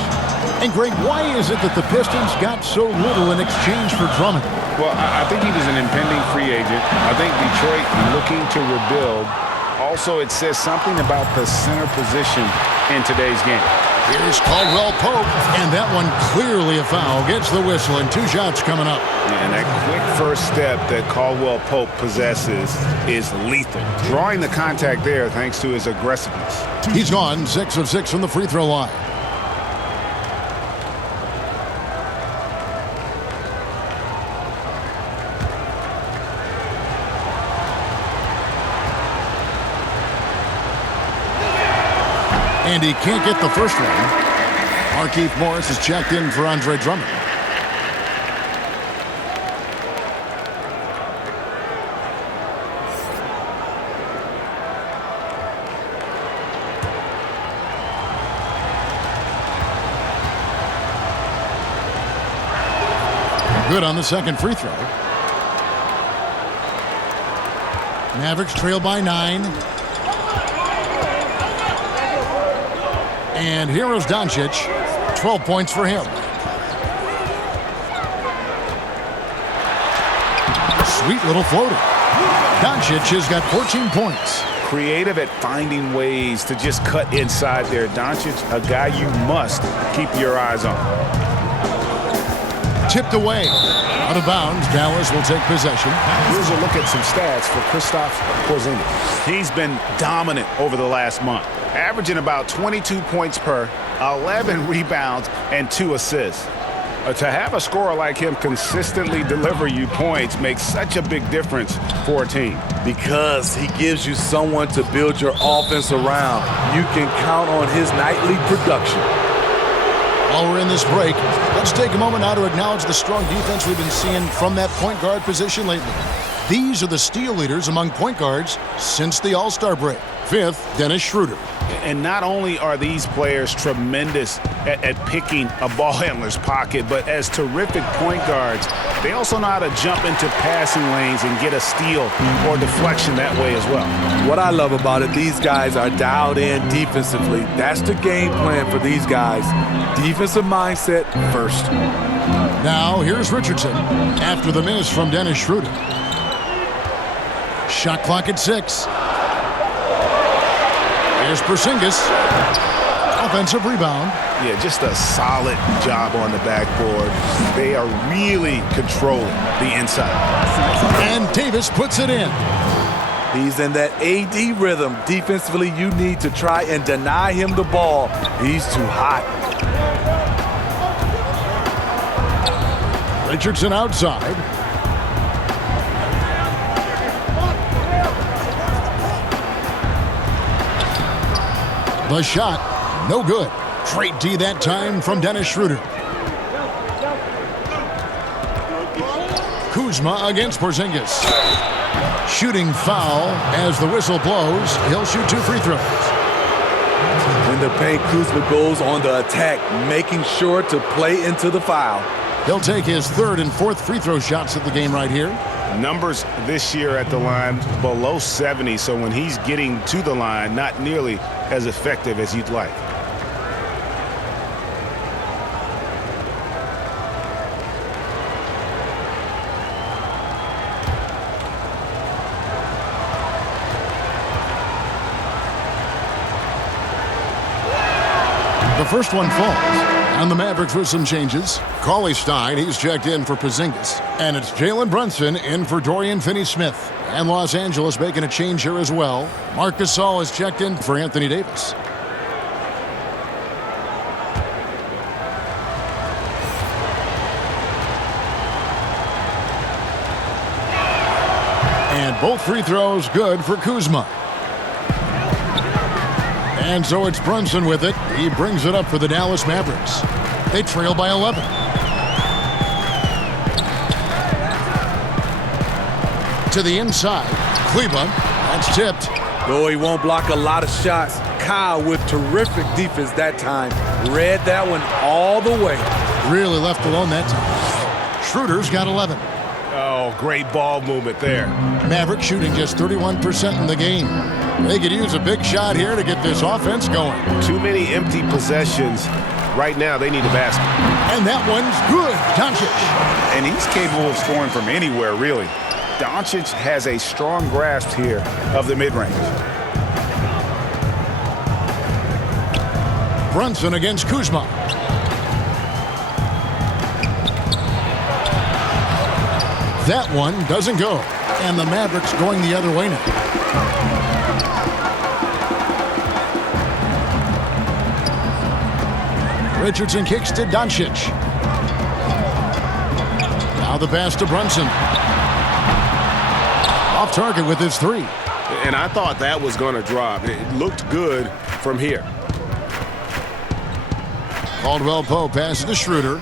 And Greg, why is it that the Pistons got so little in exchange for Drummond? Well, I think he was an impending free agent. I think Detroit looking to rebuild. Also, it says something about the center position in today's game. Here's Caldwell Pope, and that one clearly a foul. Gets the whistle, and 2 shots coming up. And that quick first step that Caldwell Pope possesses is lethal. Drawing the contact there thanks to his aggressiveness. He's gone 6 of 6 from the free throw line. And he can't get the first one. Markieff Morris is checked in for Andre Drummond. Good on the second free throw. Mavericks trail by 9. And here is Doncic. 12 points for him. Sweet little floater. Doncic has got 14 points. Creative at finding ways to just cut inside there. Doncic, a guy you must keep your eyes on. Tipped away. Out of bounds. Dallas will take possession. Here's a look at some stats for Kristaps Porzingis. He's been dominant over the last month, averaging about 22 points per, 11 rebounds, and 2 assists. To have a scorer like him consistently deliver you points makes such a big difference for a team. Because he gives you someone to build your offense around. You can count on his nightly production. While we're in this break, let's take a moment now to acknowledge the strong defense we've been seeing from that point guard position lately. These are the steal leaders among point guards since the All-Star break. 5th, Dennis Schroeder. And not only are these players tremendous at picking a ball handler's pocket, but as terrific point guards, they also know how to jump into passing lanes and get a steal or deflection that way as well. What I love about it, these guys are dialed in defensively. That's the game plan for these guys. Defensive mindset first. Now here's Richardson after the miss from Dennis Schroeder. Shot clock at 6. Here's Porzingis. Offensive rebound. Yeah, just a solid job on the backboard. They are really controlling the inside. And Davis puts it in. He's in that AD rhythm. Defensively, you need to try and deny him the ball. He's too hot. Richardson outside. The shot, no good. Straight D that time from Dennis Schroeder. Kuzma against Porzingis. Shooting foul as the whistle blows. He'll shoot 2 free throws. In the paint, Kuzma goes on the attack, making sure to play into the foul. He'll take his 3rd and 4th free throw shots of the game right here. Numbers this year at the line below 70, so when he's getting to the line, not nearly as effective as you'd like. The first one falls, and the Mavericks with some changes. Cauley Stein, he's checked in for Porzingis. And it's Jalen Brunson in for Dorian Finney-Smith. And Los Angeles making a change here as well. Marc Gasol is checked in for Anthony Davis. And both free throws good for Kuzma. And so it's Brunson with it. He brings it up for the Dallas Mavericks. They trail by 11. To the inside. Cleveland. That's tipped. Though he won't block a lot of shots, Kyle with terrific defense that time. Read that one all the way. Really left alone that time. Schroeder's got 11. Oh, great ball movement there. Mavericks shooting just 31% in the game. They could use a big shot here to get this offense going. Too many empty possessions. Right now, they need a basket. And that one's good. Doncic. And he's capable of scoring from anywhere, really. Doncic has a strong grasp here of the mid-range. Brunson against Kuzma. That one doesn't go. And the Mavericks going the other way now. Richardson kicks to Doncic. Now the pass to Brunson. Off target with his 3. And I thought that was going to drop. It looked good from here. Caldwell Pope passes to Schroeder.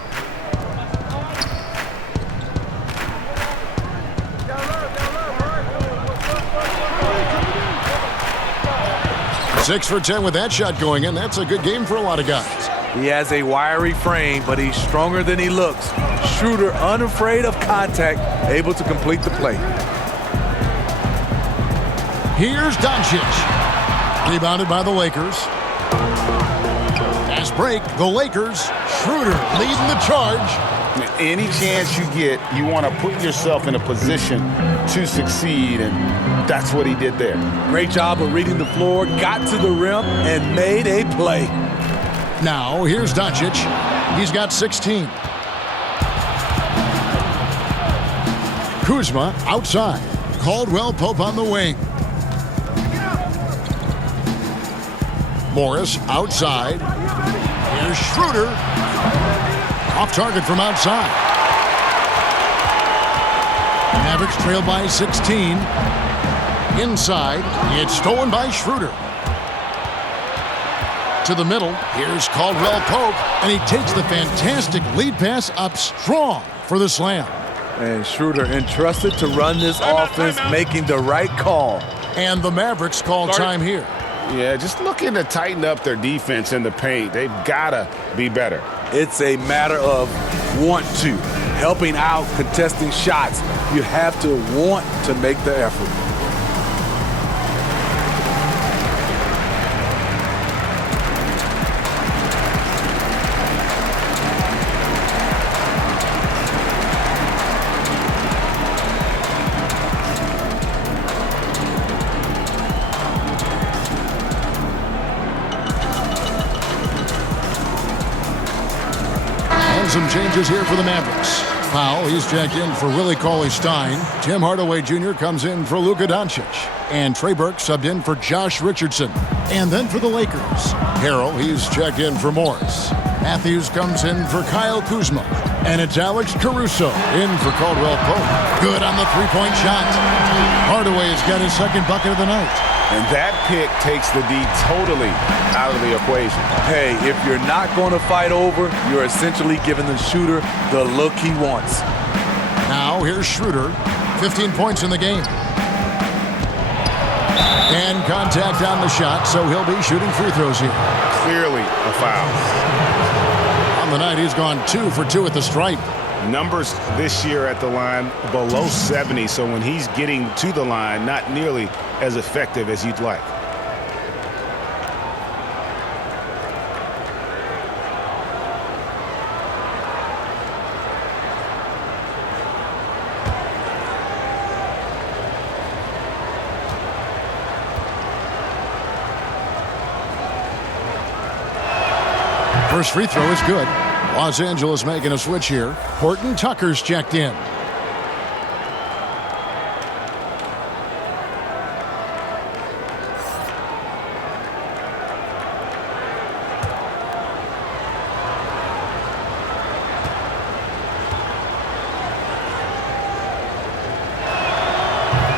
Six for 10 with that shot going in. That's a good game for a lot of guys. He has a wiry frame, but he's stronger than he looks. Schroeder, unafraid of contact, able to complete the play. Here's Doncic. Rebounded by the Lakers. Fast break, the Lakers. Schroeder leading the charge. Any chance you get, you want to put yourself in a position to succeed, and that's what he did there. Great job of reading the floor, got to the rim, and made a play. Now, here's Doncic. He's got 16. Kuzma outside. Caldwell Pope on the wing. Morris outside. Here's Schroeder. Off target from outside. Mavericks trail by 16. Inside. It's stolen by Schroeder. To the middle. Here's Caldwell Pope. And he takes the fantastic lead pass up strong for the slam. And Schroeder entrusted to run this offense, making the right call. And the Mavericks call time here. Yeah, just looking to tighten up their defense in the paint. They've got to be better. It's a matter of want to. Helping out, contesting shots. You have to want to make the effort. Some changes here for the Mavericks. Powell, he's checked in for Willie Cauley-Stein. Tim Hardaway Jr. comes in for Luka Doncic. And Trey Burke subbed in for Josh Richardson. And then for the Lakers, Harrell, he's checked in for Morris. Matthews comes in for Kyle Kuzma. And it's Alex Caruso in for Caldwell Pope. Good on the three-point shot. Hardaway's got his second bucket of the night. And that pick takes the D totally out of the equation. Hey, if you're not going to fight over, you're essentially giving the shooter the look he wants. Now here's Schroeder, 15 points in the game. And contact on the shot, so he'll be shooting free throws here. Clearly a foul. On the night, he's gone 2 for 2 at the stripe. Numbers this year at the line below 70, so when he's getting to the line, not nearly as effective as you'd like. First free throw is good. Los Angeles making a switch here. Horton Tucker's checked in.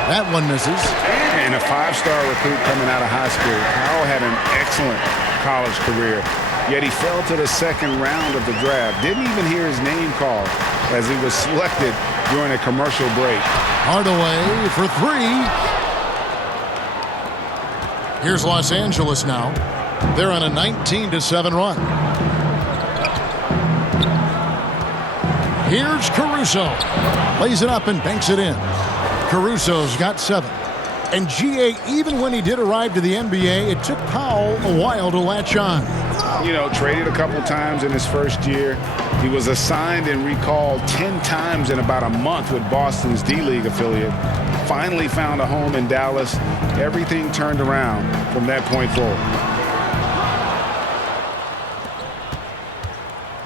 That one misses. And a five-star recruit coming out of high school. Powell had an excellent college career, yet he fell to the second round of the draft. Didn't even hear his name called as he was selected during a commercial break. Hardaway for 3. Here's Los Angeles now. They're on a 19-7 run. Here's Caruso. Lays it up and banks it in. Caruso's got 7. And GA, even when he did arrive to the NBA, it took Powell a while to latch on. You know, traded a couple times in his first year. He was assigned and recalled 10 times in about a month with Boston's D-League affiliate. Finally found a home in Dallas. Everything turned around from that point forward.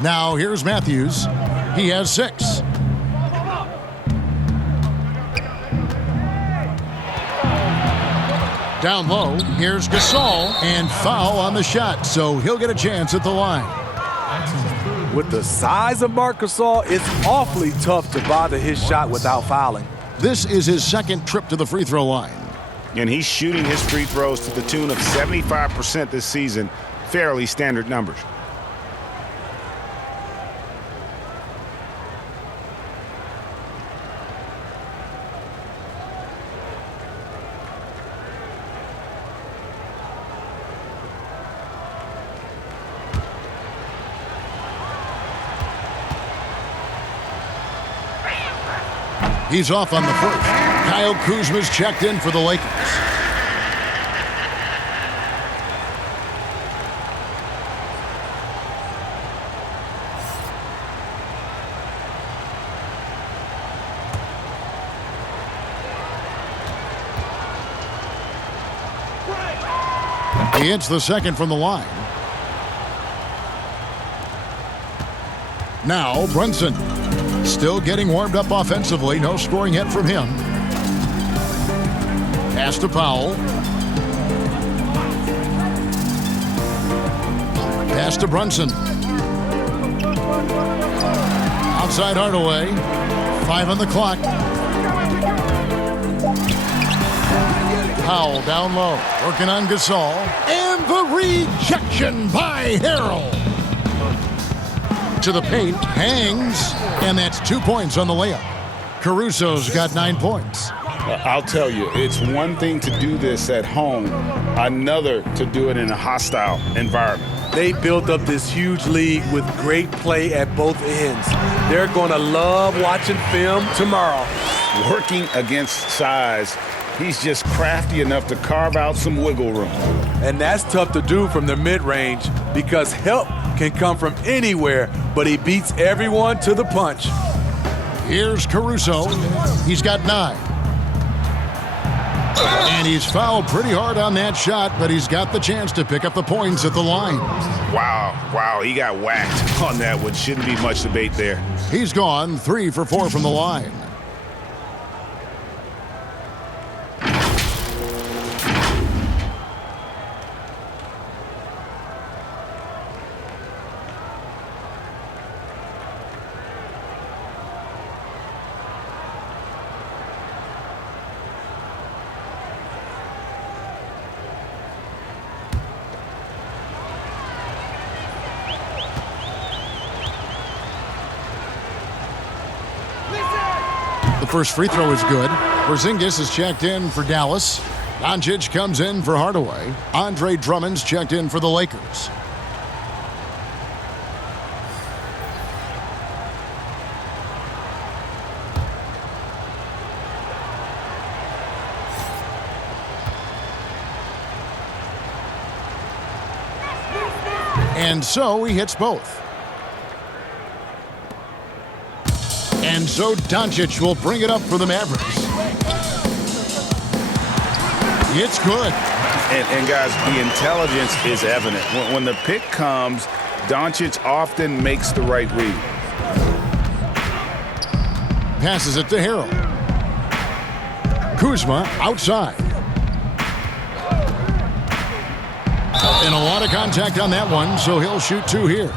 Now here's Matthews. He has 6. Down low, here's Gasol, and foul on the shot, so he'll get a chance at the line. With the size of Marc Gasol, it's awfully tough to bother his shot without fouling. This is his second trip to the free throw line. And he's shooting his free throws to the tune of 75% this season. Fairly standard numbers. He's off on the first. Kyle Kuzma's checked in for the Lakers. He hits the second from the line. Now Brunson. Still getting warmed up offensively. No scoring yet from him. Pass to Powell. Pass to Brunson. Outside Hardaway. 5 on the clock. Powell down low. Working on Gasol. And the rejection by Harrell. To the paint, hangs, and that's 2 points on the layup. Caruso's got 9 points. I'll tell you, it's one thing to do this at home, another to do it in a hostile environment. They built up this huge lead with great play at both ends. They're going to love watching film tomorrow. Working against size, he's just crafty enough to carve out some wiggle room. And that's tough to do from the mid-range because help can come from anywhere, but he beats everyone to the punch. Here's Caruso. He's got 9. And he's fouled pretty hard on that shot, but he's got the chance to pick up the points at the line. Wow, he got whacked on that one. Shouldn't be much debate there. He's gone 3 for 4 from the line. The first free throw is good. Porzingis is checked in for Dallas. Doncic comes in for Hardaway. Andre Drummond's checked in for the Lakers. And so he hits both. And so Doncic will bring it up for the Mavericks. It's good. And guys, the intelligence is evident. When the pick comes, Doncic often makes the right read. Passes it to Harrell. Kuzma outside. And a lot of contact on that one, so he'll shoot 2 here.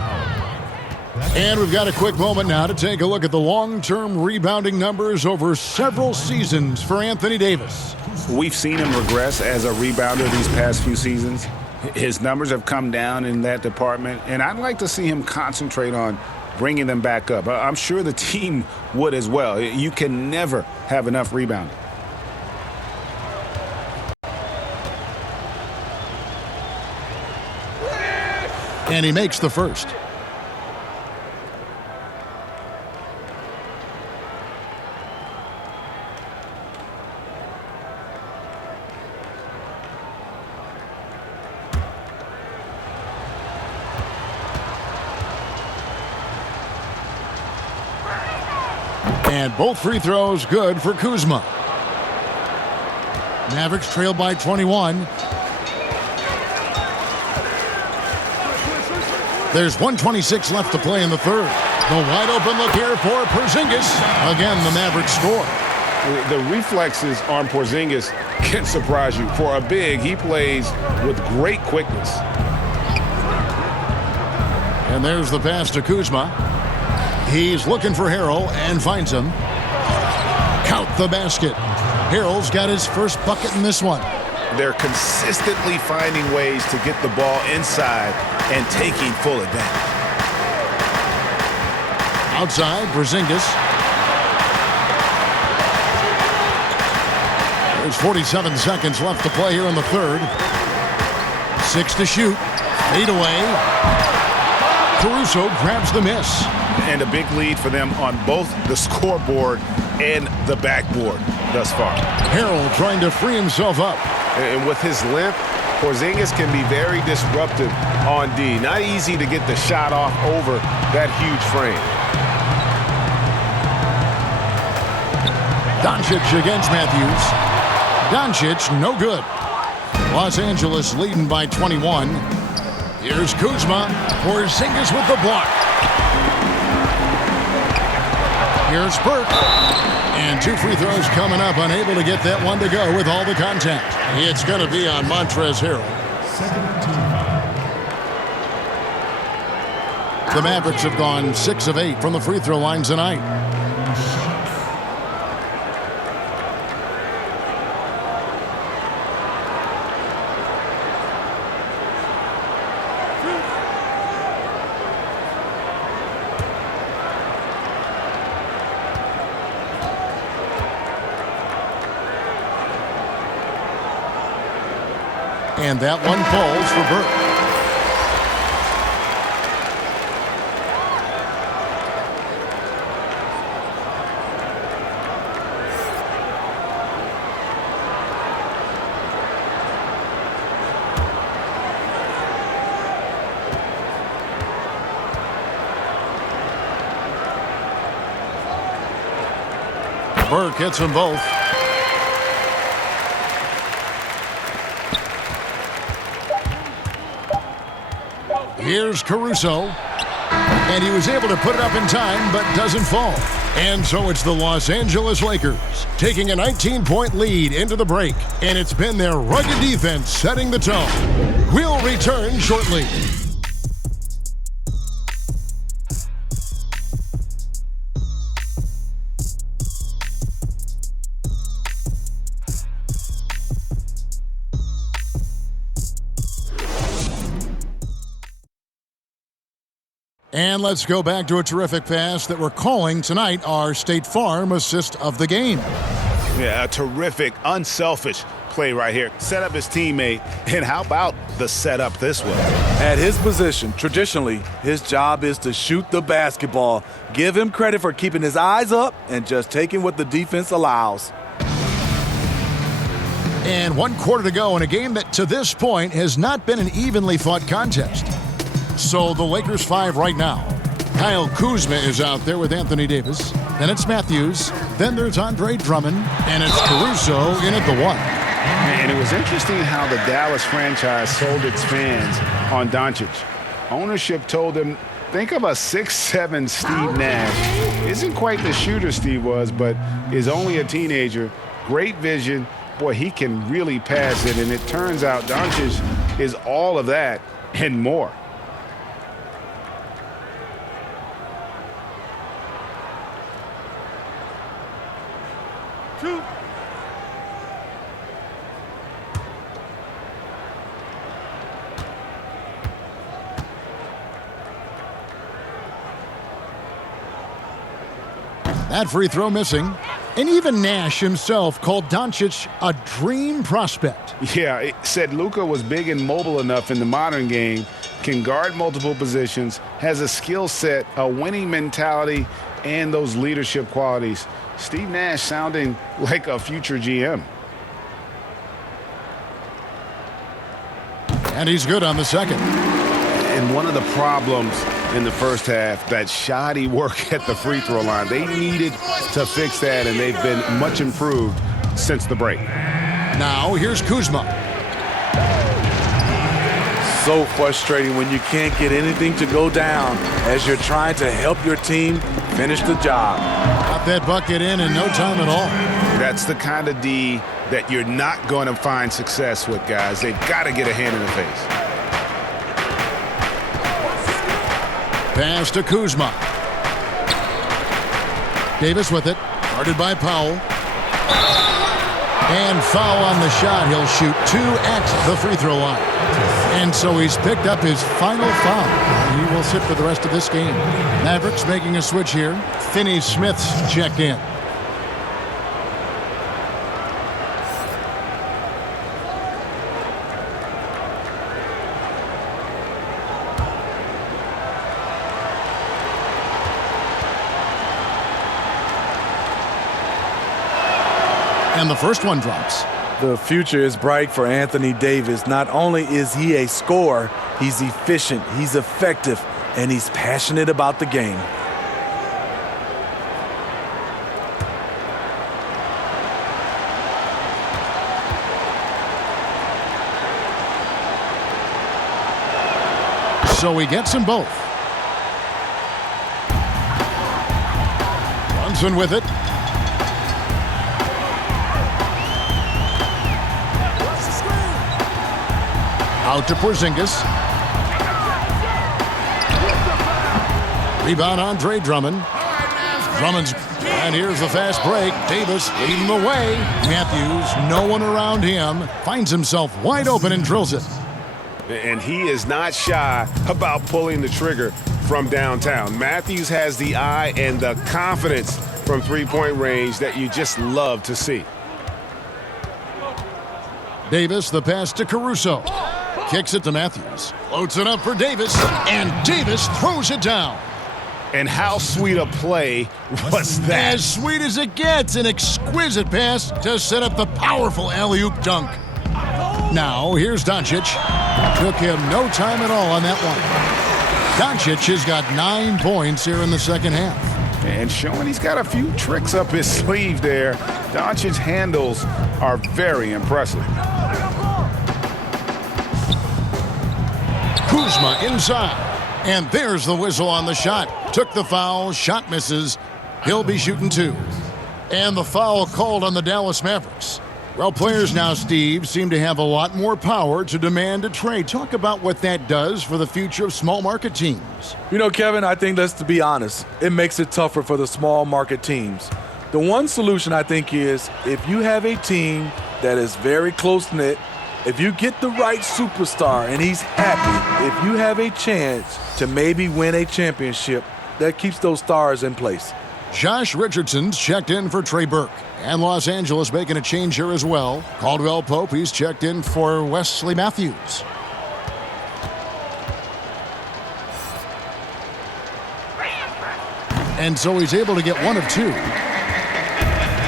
And we've got a quick moment now to take a look at the long-term rebounding numbers over several seasons for Anthony Davis. We've seen him regress as a rebounder these past few seasons. His numbers have come down in that department, and I'd like to see him concentrate on bringing them back up. I'm sure the team would as well. You can never have enough rebounding. And he makes the first. And both free throws good for Kuzma. Mavericks trail by 21. There's 1:26 left to play in the third. The wide open look here for Porzingis. Again, the Mavericks score. The reflexes on Porzingis can surprise you. For a big, he plays with great quickness. And there's the pass to Kuzma. He's looking for Harrell and finds him. Count the basket. Harrell's got his first bucket in this one. They're consistently finding ways to get the ball inside and taking full advantage. Outside, Porzingis. There's 47 seconds left to play here in the third. 6 to shoot. 8 away. Caruso grabs the miss. And a big lead for them on both the scoreboard and the backboard thus far. Harrell trying to free himself up. And with his length, Porzingis can be very disruptive on D. Not easy to get the shot off over that huge frame. Doncic against Matthews. Doncic, no good. Los Angeles leading by 21. Here's Kuzma. Porzingis with the block. Here's Burke. And 2 free throws coming up, unable to get that one to go with all the contact. It's going to be on Montrezl Harrell. The Mavericks have gone 6 of 8 from the free throw line tonight. And that one falls for Burke. Burke hits them both. Here's Caruso. And he was able to put it up in time, but doesn't fall. And so it's the Los Angeles Lakers taking a 19-point lead into the break. And it's been their rugged defense setting the tone. We'll return shortly. And let's go back to a terrific pass that we're calling tonight our State Farm assist of the game. Yeah, a terrific, unselfish play right here. Set up his teammate, and how about the setup this way? At his position, traditionally, his job is to shoot the basketball. Give him credit for keeping his eyes up and just taking what the defense allows. And 1 quarter to go in a game that to this point has not been an evenly fought contest. So the Lakers 5 right now. Kyle Kuzma is out there with Anthony Davis. Then it's Matthews. Then there's Andre Drummond. And it's Caruso in at the 1. And it was interesting how the Dallas franchise sold its fans on Doncic. Ownership told them, think of a 6'7" Steve Nash. Isn't quite the shooter Steve was, but is only a teenager. Great vision. Boy, he can really pass it. And it turns out Doncic is all of that and more. That free throw missing. And even Nash himself called Doncic a dream prospect. Yeah, it said Luka was big and mobile enough in the modern game, can guard multiple positions, has a skill set, a winning mentality, and those leadership qualities. Steve Nash sounding like a future GM. And he's good on the second. And one of the problems in the first half, that shoddy work at the free throw line. They needed to fix that, and they've been much improved since the break. Now here's Kuzma. So frustrating when you can't get anything to go down as you're trying to help your team finish the job. Got that bucket in no time at all. That's the kind of D that you're not going to find success with, guys. They've got to get a hand in the face. Pass to Kuzma. Davis with it. Guarded by Powell. And foul on the shot. He'll shoot 2 at the free throw line. And so he's picked up his final foul. He will sit for the rest of this game. Mavericks making a switch here. Finney-Smith's checked in. And the first one drops. The future is bright for Anthony Davis. Not only is he a scorer, he's efficient, he's effective, and he's passionate about the game. So he gets them both. Brunson with it. Out to Porzingis. Rebound Andre Drummond. Drummond's, and here's the fast break. Davis leading the way. Matthews, no one around him, finds himself wide open and drills it. And he is not shy about pulling the trigger from downtown. Matthews has the eye and the confidence from three-point range that you just love to see. Davis, the pass to Caruso. Kicks it to Matthews. Floats it up for Davis, and Davis throws it down. And how sweet a play was that? As sweet as it gets, an exquisite pass to set up the powerful alley-oop dunk. Now, here's Doncic. Took him no time at all on that one. Doncic has got 9 points here in the second half. And showing he's got a few tricks up his sleeve there. Doncic's handles are very impressive. Kuzma inside. And there's the whistle on the shot. Took the foul, shot misses. He'll be shooting 2. And the foul called on the Dallas Mavericks. Well, players now, Steve, seem to have a lot more power to demand a trade. Talk about what that does for the future of small market teams. You know, Kevin, I think, let's be honest, it makes it tougher for the small market teams. The one solution, I think, is if you have a team that is very close-knit, if you get the right superstar and he's happy, if you have a chance to maybe win a championship, that keeps those stars in place. Josh Richardson's checked in for Trey Burke. And Los Angeles making a change here as well. Caldwell Pope, he's checked in for Wesley Matthews. And so he's able to get 1 of 2.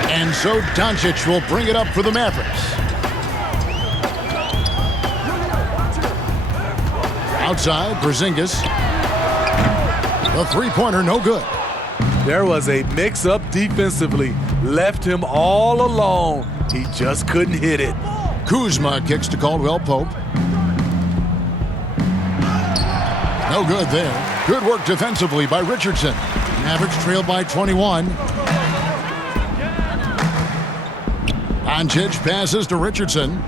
And so Doncic will bring it up for the Mavericks. Outside, Porzingis. The three-pointer, no good. There was a mix-up defensively. Left him all alone. He just couldn't hit it. Kuzma kicks to Caldwell Pope. No good there. Good work defensively by Richardson. Mavericks trailed by 21. Doncic passes to Richardson.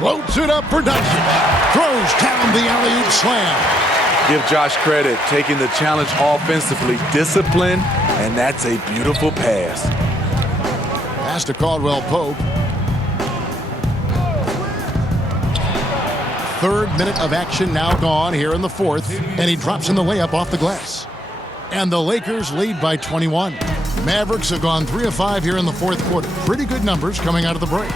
Floats it up for Doncic. Throws down the alley-oop slam. Give Josh credit, taking the challenge offensively, discipline, and that's a beautiful pass. Pass to Caldwell Pope. 3rd minute of action now gone here in the 4th, and he drops in the layup off the glass. And the Lakers lead by 21. Mavericks have gone 3 of 5 here in the 4th quarter. Pretty good numbers coming out of the break.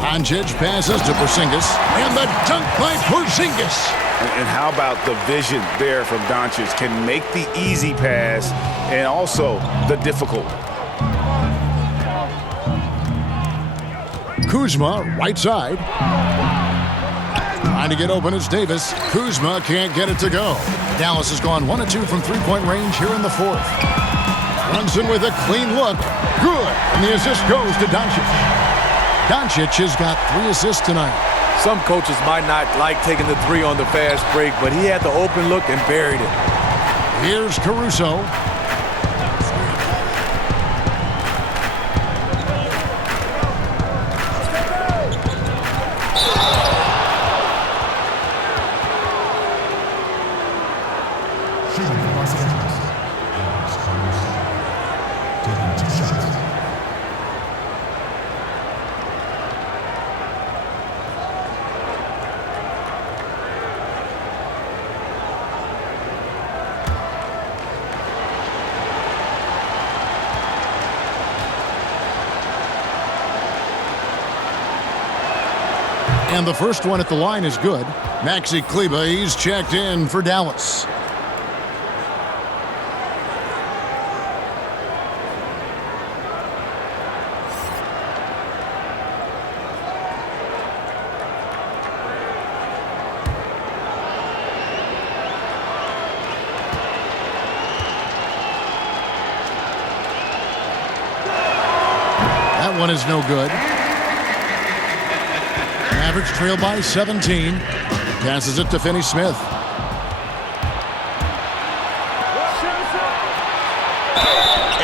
Doncic passes to Porzingis, and the dunk by Porzingis. And how about the vision there from Doncic? Can make the easy pass and also the difficult. Kuzma, right side. Trying to get open is Davis. Kuzma can't get it to go. Dallas has gone 1 of 2 from three-point range here in the 4th. Brunson with a clean look. Good. And the assist goes to Doncic. Doncic has got 3 assists tonight. Some coaches might not like taking the 3 on the fast break, but he had the open look and buried it. Here's Caruso. And the first one at the line is good. Maxi Kleber, he's checked in for Dallas. That one is no good. Mavericks trail by 17. Passes it to Finney-Smith.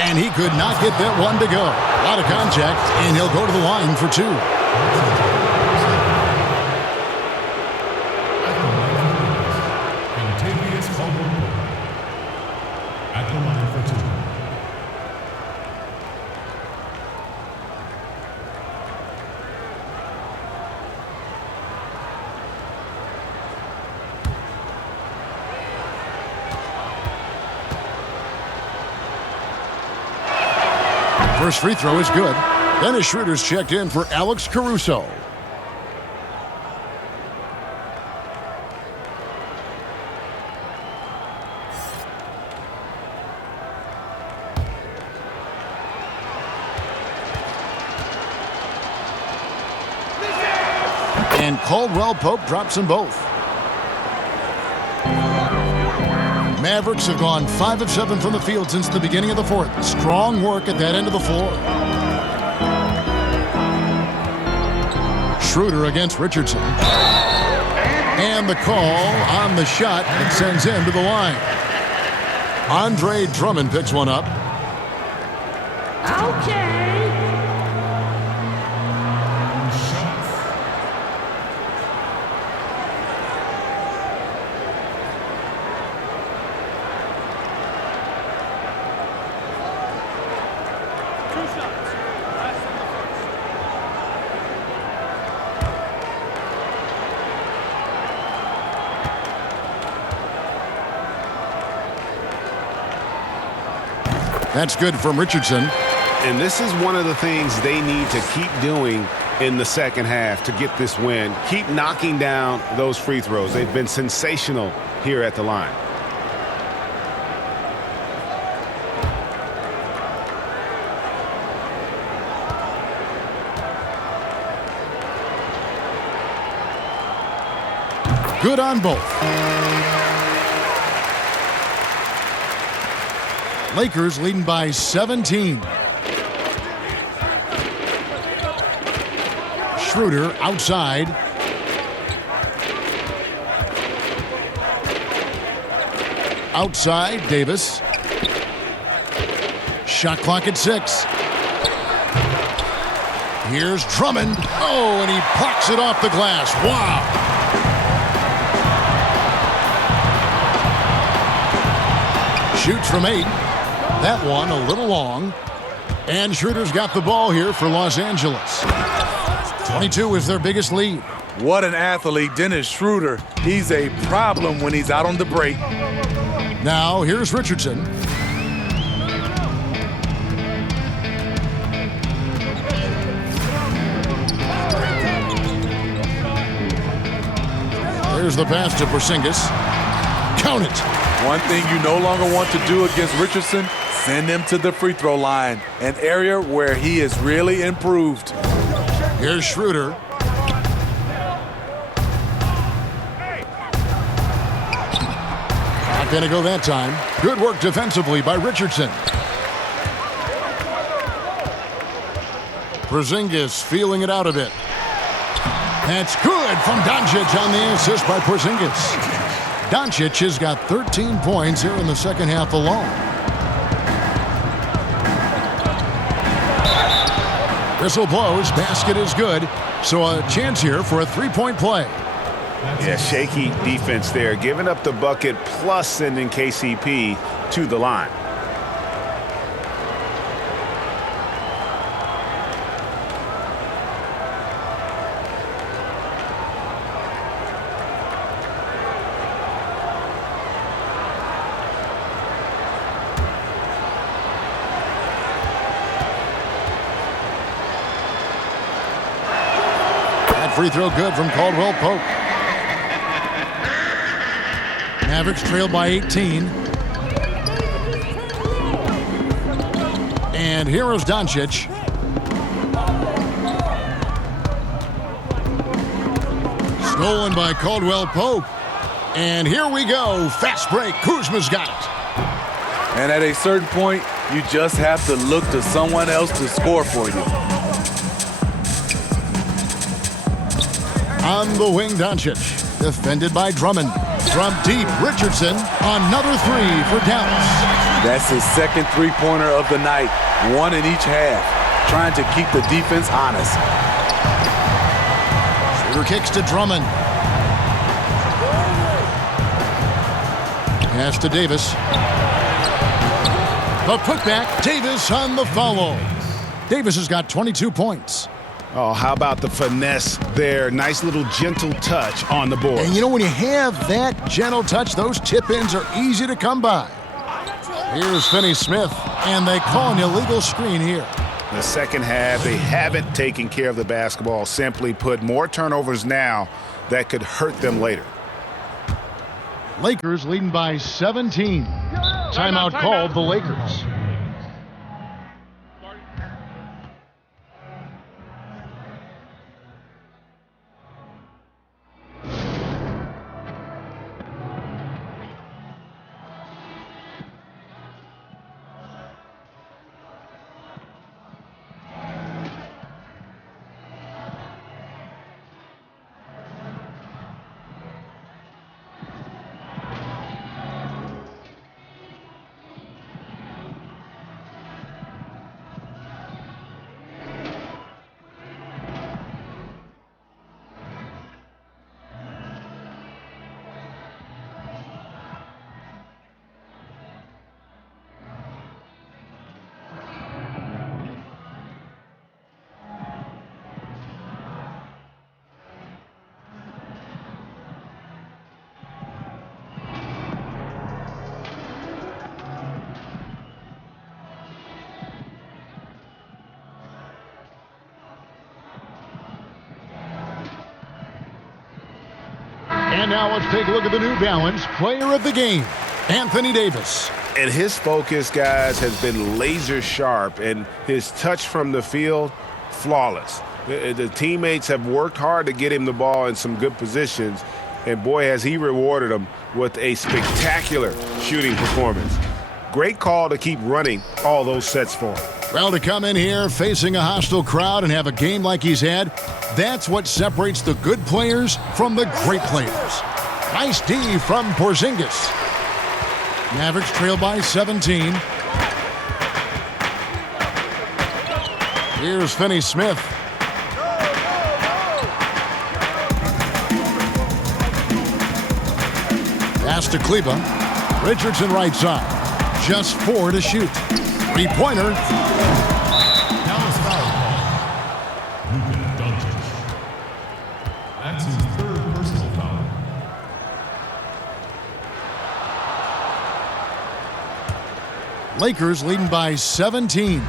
And he could not get that one to go. A lot of contact, and he'll go to the line for 2. At the line for 2. First free throw is good. Dennis Schroeder's checked in for Alex Caruso. And Caldwell Pope drops them both. Mavericks have gone 5 of 7 from the field since the beginning of the fourth. Strong work at that end of the floor. Schroeder against Richardson. And the call on the shot that sends him to the line. Andre Drummond picks one up. Okay. That's good from Richardson. And this is one of the things they need to keep doing in the second half to get this win. Keep knocking down those free throws. They've been sensational here at the line. Good on both. Lakers leading by 17. Schroeder outside. Outside, Davis. Shot clock at 6. Here's Drummond. Oh, and he plucks it off the glass. Wow. Shoots from 8. That one a little long. And Schroeder's got the ball here for Los Angeles. 22 is their biggest lead. What an athlete, Dennis Schroeder. He's a problem when he's out on the break. Now here's Richardson. There's the pass to Porzingis. Count it. One thing you no longer want to do against Richardson, send him to the free throw line, an area where he has really improved. Here's Schroeder. Not going to go that time. Good work defensively by Richardson. Porzingis feeling it out a bit. That's good from Doncic on the assist by Porzingis. Doncic has got 13 points here in the second half alone. Whistle blows, basket is good, so a chance here for a three-point play. Yeah, shaky defense there, giving up the bucket plus sending KCP to the line. Free throw good from Caldwell Pope. Mavericks trail by 18. And here is Doncic. Stolen by Caldwell Pope. And here we go. Fast break. Kuzma's got it. And at a certain point, you just have to look to someone else to score for you. On the wing, Doncic. Defended by Drummond. From deep, Richardson. Another three for Dallas. That's his second three-pointer of the night. One in each half. Trying to keep the defense honest. Schroeder kicks to Drummond. Pass to Davis. The putback. Davis on the follow. Davis has got 22 points. Oh, how about the finesse there? Nice little gentle touch on the board. And you know, when you have that gentle touch, those tip-ins are easy to come by. Here's Finney-Smith, and they call an illegal screen here. In the second half, they haven't taken care of the basketball. Simply put, more turnovers now that could hurt them later. Lakers leading by 17. Timeout called the Lakers. And now let's take a look at the New Balance Player of the Game, Anthony Davis. And his focus, guys, has been laser sharp, and his touch from the field, flawless. The teammates have worked hard to get him the ball in some good positions, and boy, has he rewarded them with a spectacular shooting performance. Great call to keep running all those sets for him. Well, to come in here facing a hostile crowd and have a game like he's had, that's what separates the good players from the great players. Nice D from Porzingis. Mavericks trail by 17. Here's Finney-Smith. Pass to Kleba. Richardson right side. Just 4 to shoot. Three-pointer. Dallas foul call. Luka Doncic. That's his 3rd personal foul. Lakers leading by 17.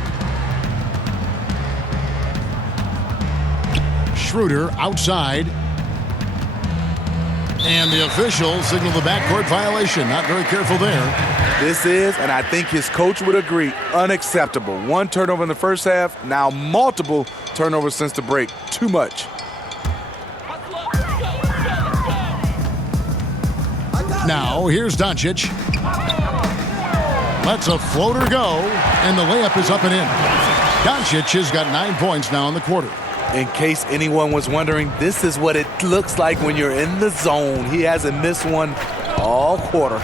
Schroeder outside. And the official signaled the backcourt violation. Not very careful there. This is, and I think his coach would agree, unacceptable. 1 turnover in the first half, now multiple turnovers since the break. Too much. Now, here's Doncic. Lets a floater go, and the layup is up and in. Doncic has got 9 points now in the quarter. In case anyone was wondering, this is what it looks like when you're in the zone. He hasn't missed one all quarter.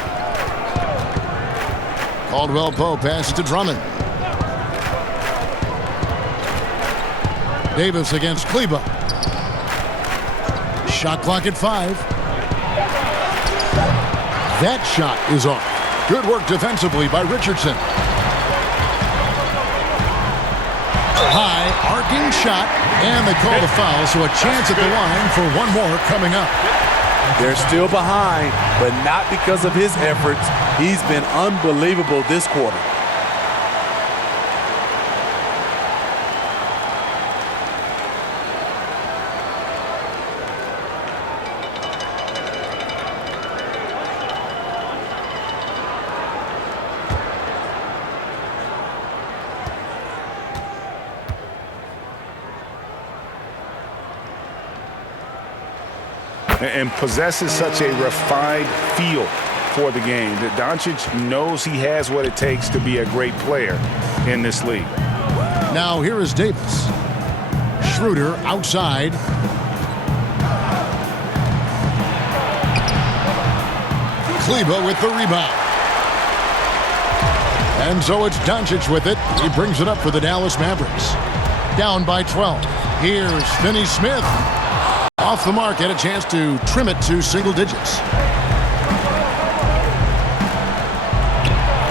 Caldwell Pope passes to Drummond. Davis against Kleba. Shot clock at 5. That shot is off. Good work defensively by Richardson. High, arcing shot, and they call the foul, so a chance at the line for one more coming up. They're still behind, but not because of his efforts. He's been unbelievable this quarter. And possesses such a refined feel for the game that Doncic knows he has what it takes to be a great player in this league. Now here is Davis. Schroeder outside. Kleba with the rebound. And so it's Doncic with it. He brings it up for the Dallas Mavericks. Down by 12. Here's Finney-Smith. Off the mark, had a chance to trim it to single digits.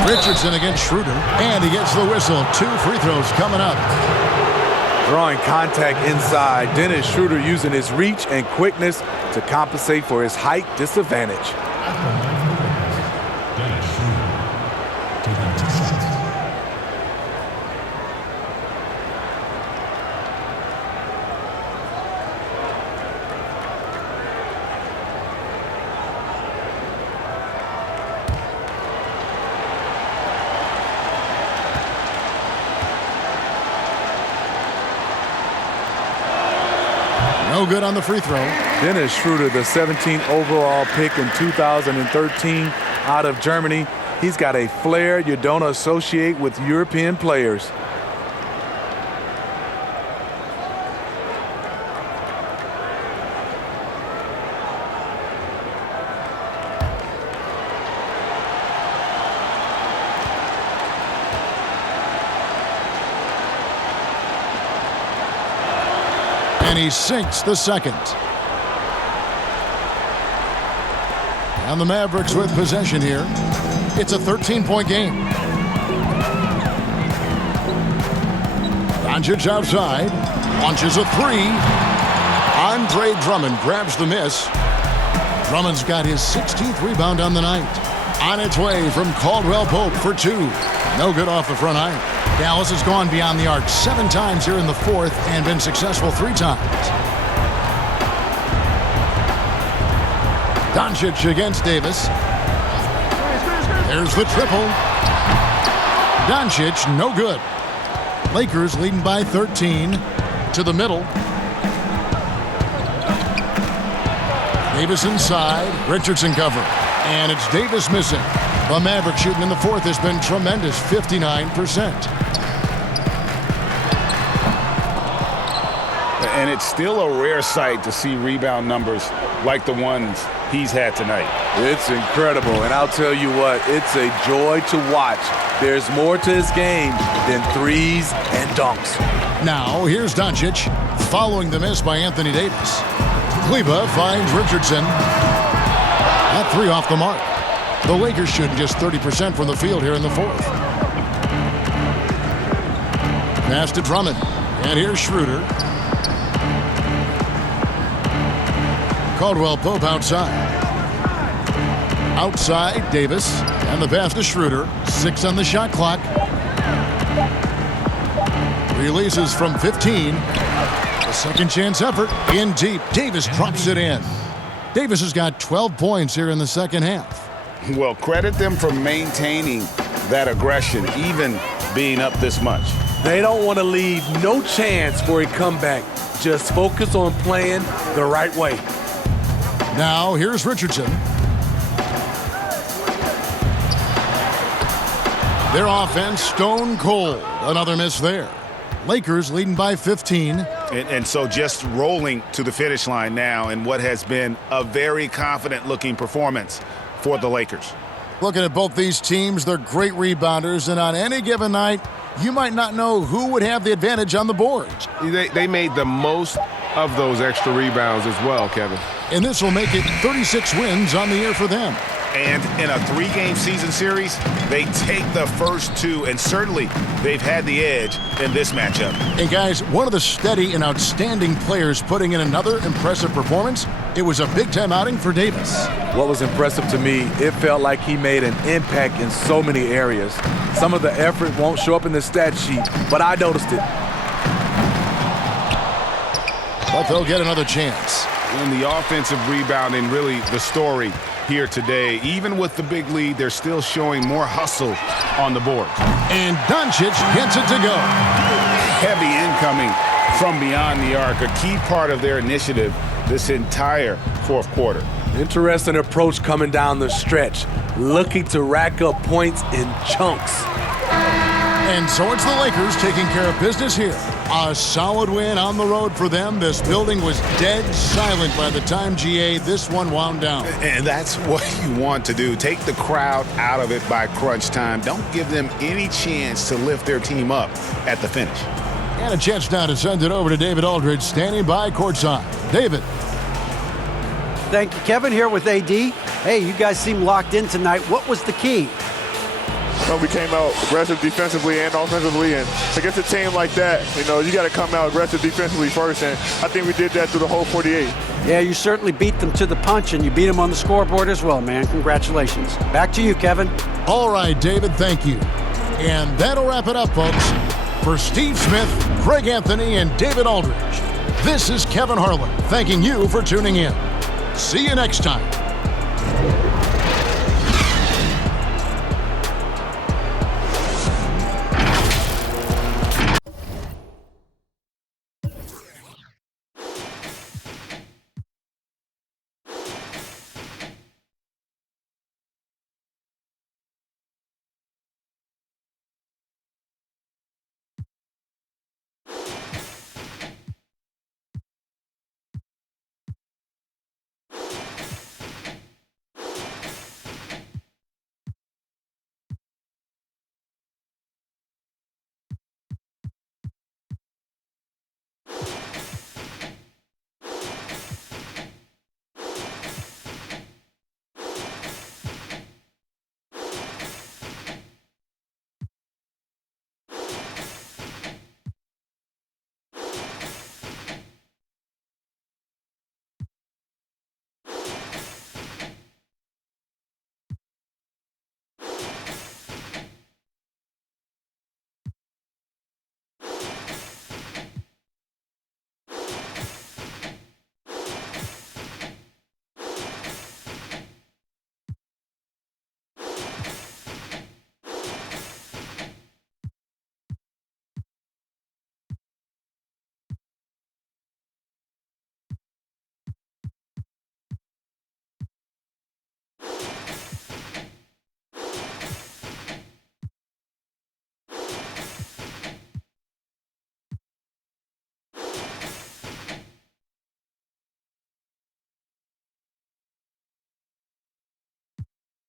Richardson against Schroeder, and he gets the whistle. 2 free throws coming up. Drawing contact inside. Dennis Schroeder using his reach and quickness to compensate for his height disadvantage. Dennis Schroeder taking 2 shots. No good on the free throw. Dennis Schroeder, the 17th overall pick in 2013 out of Germany. He's got a flair you don't associate with European players. And he sinks the second. And the Mavericks with possession here. It's a 13-point game. Doncic outside. Launches a three. Andre Drummond grabs the miss. Drummond's got his 16th rebound on the night. On its way from Caldwell Pope for two. No good off the front iron. Dallas has gone beyond the arc 7 times here in the fourth and been successful 3 times. Doncic against Davis. There's the triple. Doncic, no good. Lakers leading by 13 to the middle. Davis inside. Richardson cover. And it's Davis missing. The Mavericks shooting in the fourth has been tremendous, 59%. And it's still a rare sight to see rebound numbers like the ones he's had tonight. It's incredible, and I'll tell you what, it's a joy to watch. There's more to his game than threes and dunks. Now, here's Doncic, following the miss by Anthony Davis. Kleba finds Richardson. That three off the mark. The Lakers shooting just 30% from the field here in the fourth. Pass to Drummond. And here's Schroeder. Caldwell Pope outside. Outside, Davis. And the pass to Schroeder. 6 on the shot clock. Releases from 15. A second chance effort. In deep. Davis drops it in. Davis has got 12 points here in the second half. Well, credit them for maintaining that aggression, even being up this much. They don't want to leave no chance for a comeback. Just focus on playing the right way. Now, here's Richardson. Their offense stone cold. Another miss there. Lakers leading by 15. And so just rolling to the finish line now in what has been a very confident-looking performance for the Lakers. Looking at both these teams, they're great rebounders, and on any given night, you might not know who would have the advantage on the boards. They made the most of those extra rebounds as well, Kevin. And this will make it 36 wins on the year for them. And in a 3-game season series, they take the first 2, and certainly they've had the edge in this matchup. And guys, one of the steady and outstanding players putting in another impressive performance, it was a big-time outing for Davis. What was impressive to me, it felt like he made an impact in so many areas. Some of the effort won't show up in the stat sheet, but I noticed it. But they'll get another chance. And the offensive rebounding, really the story here today. Even with the big lead, they're still showing more hustle on the board. And Doncic gets it to go. Heavy incoming from beyond the arc, a key part of their initiative this entire fourth quarter. Interesting approach coming down the stretch, looking to rack up points in chunks. And so it's the Lakers taking care of business here. A solid win on the road for them. This building was dead silent by the time, GA, this one wound down. And that's what you want to do. Take the crowd out of it by crunch time. Don't give them any chance to lift their team up at the finish. And a chance now to send it over to David Aldridge, standing by courtside. David. Thank you, Kevin, here with AD. Hey, you guys seem locked in tonight. What was the key? Well, we came out aggressive defensively and offensively, and against a team like that, you got to come out aggressive defensively first, and I think we did that through the whole 48. Yeah, you certainly beat them to the punch, and you beat them on the scoreboard as well, man. Congratulations. Back to you, Kevin. All right, David, thank you. And that'll wrap it up, folks. For Steve Smith, Craig Anthony, and David Aldridge, this is Kevin Harlan thanking you for tuning in. See you next time.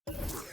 it.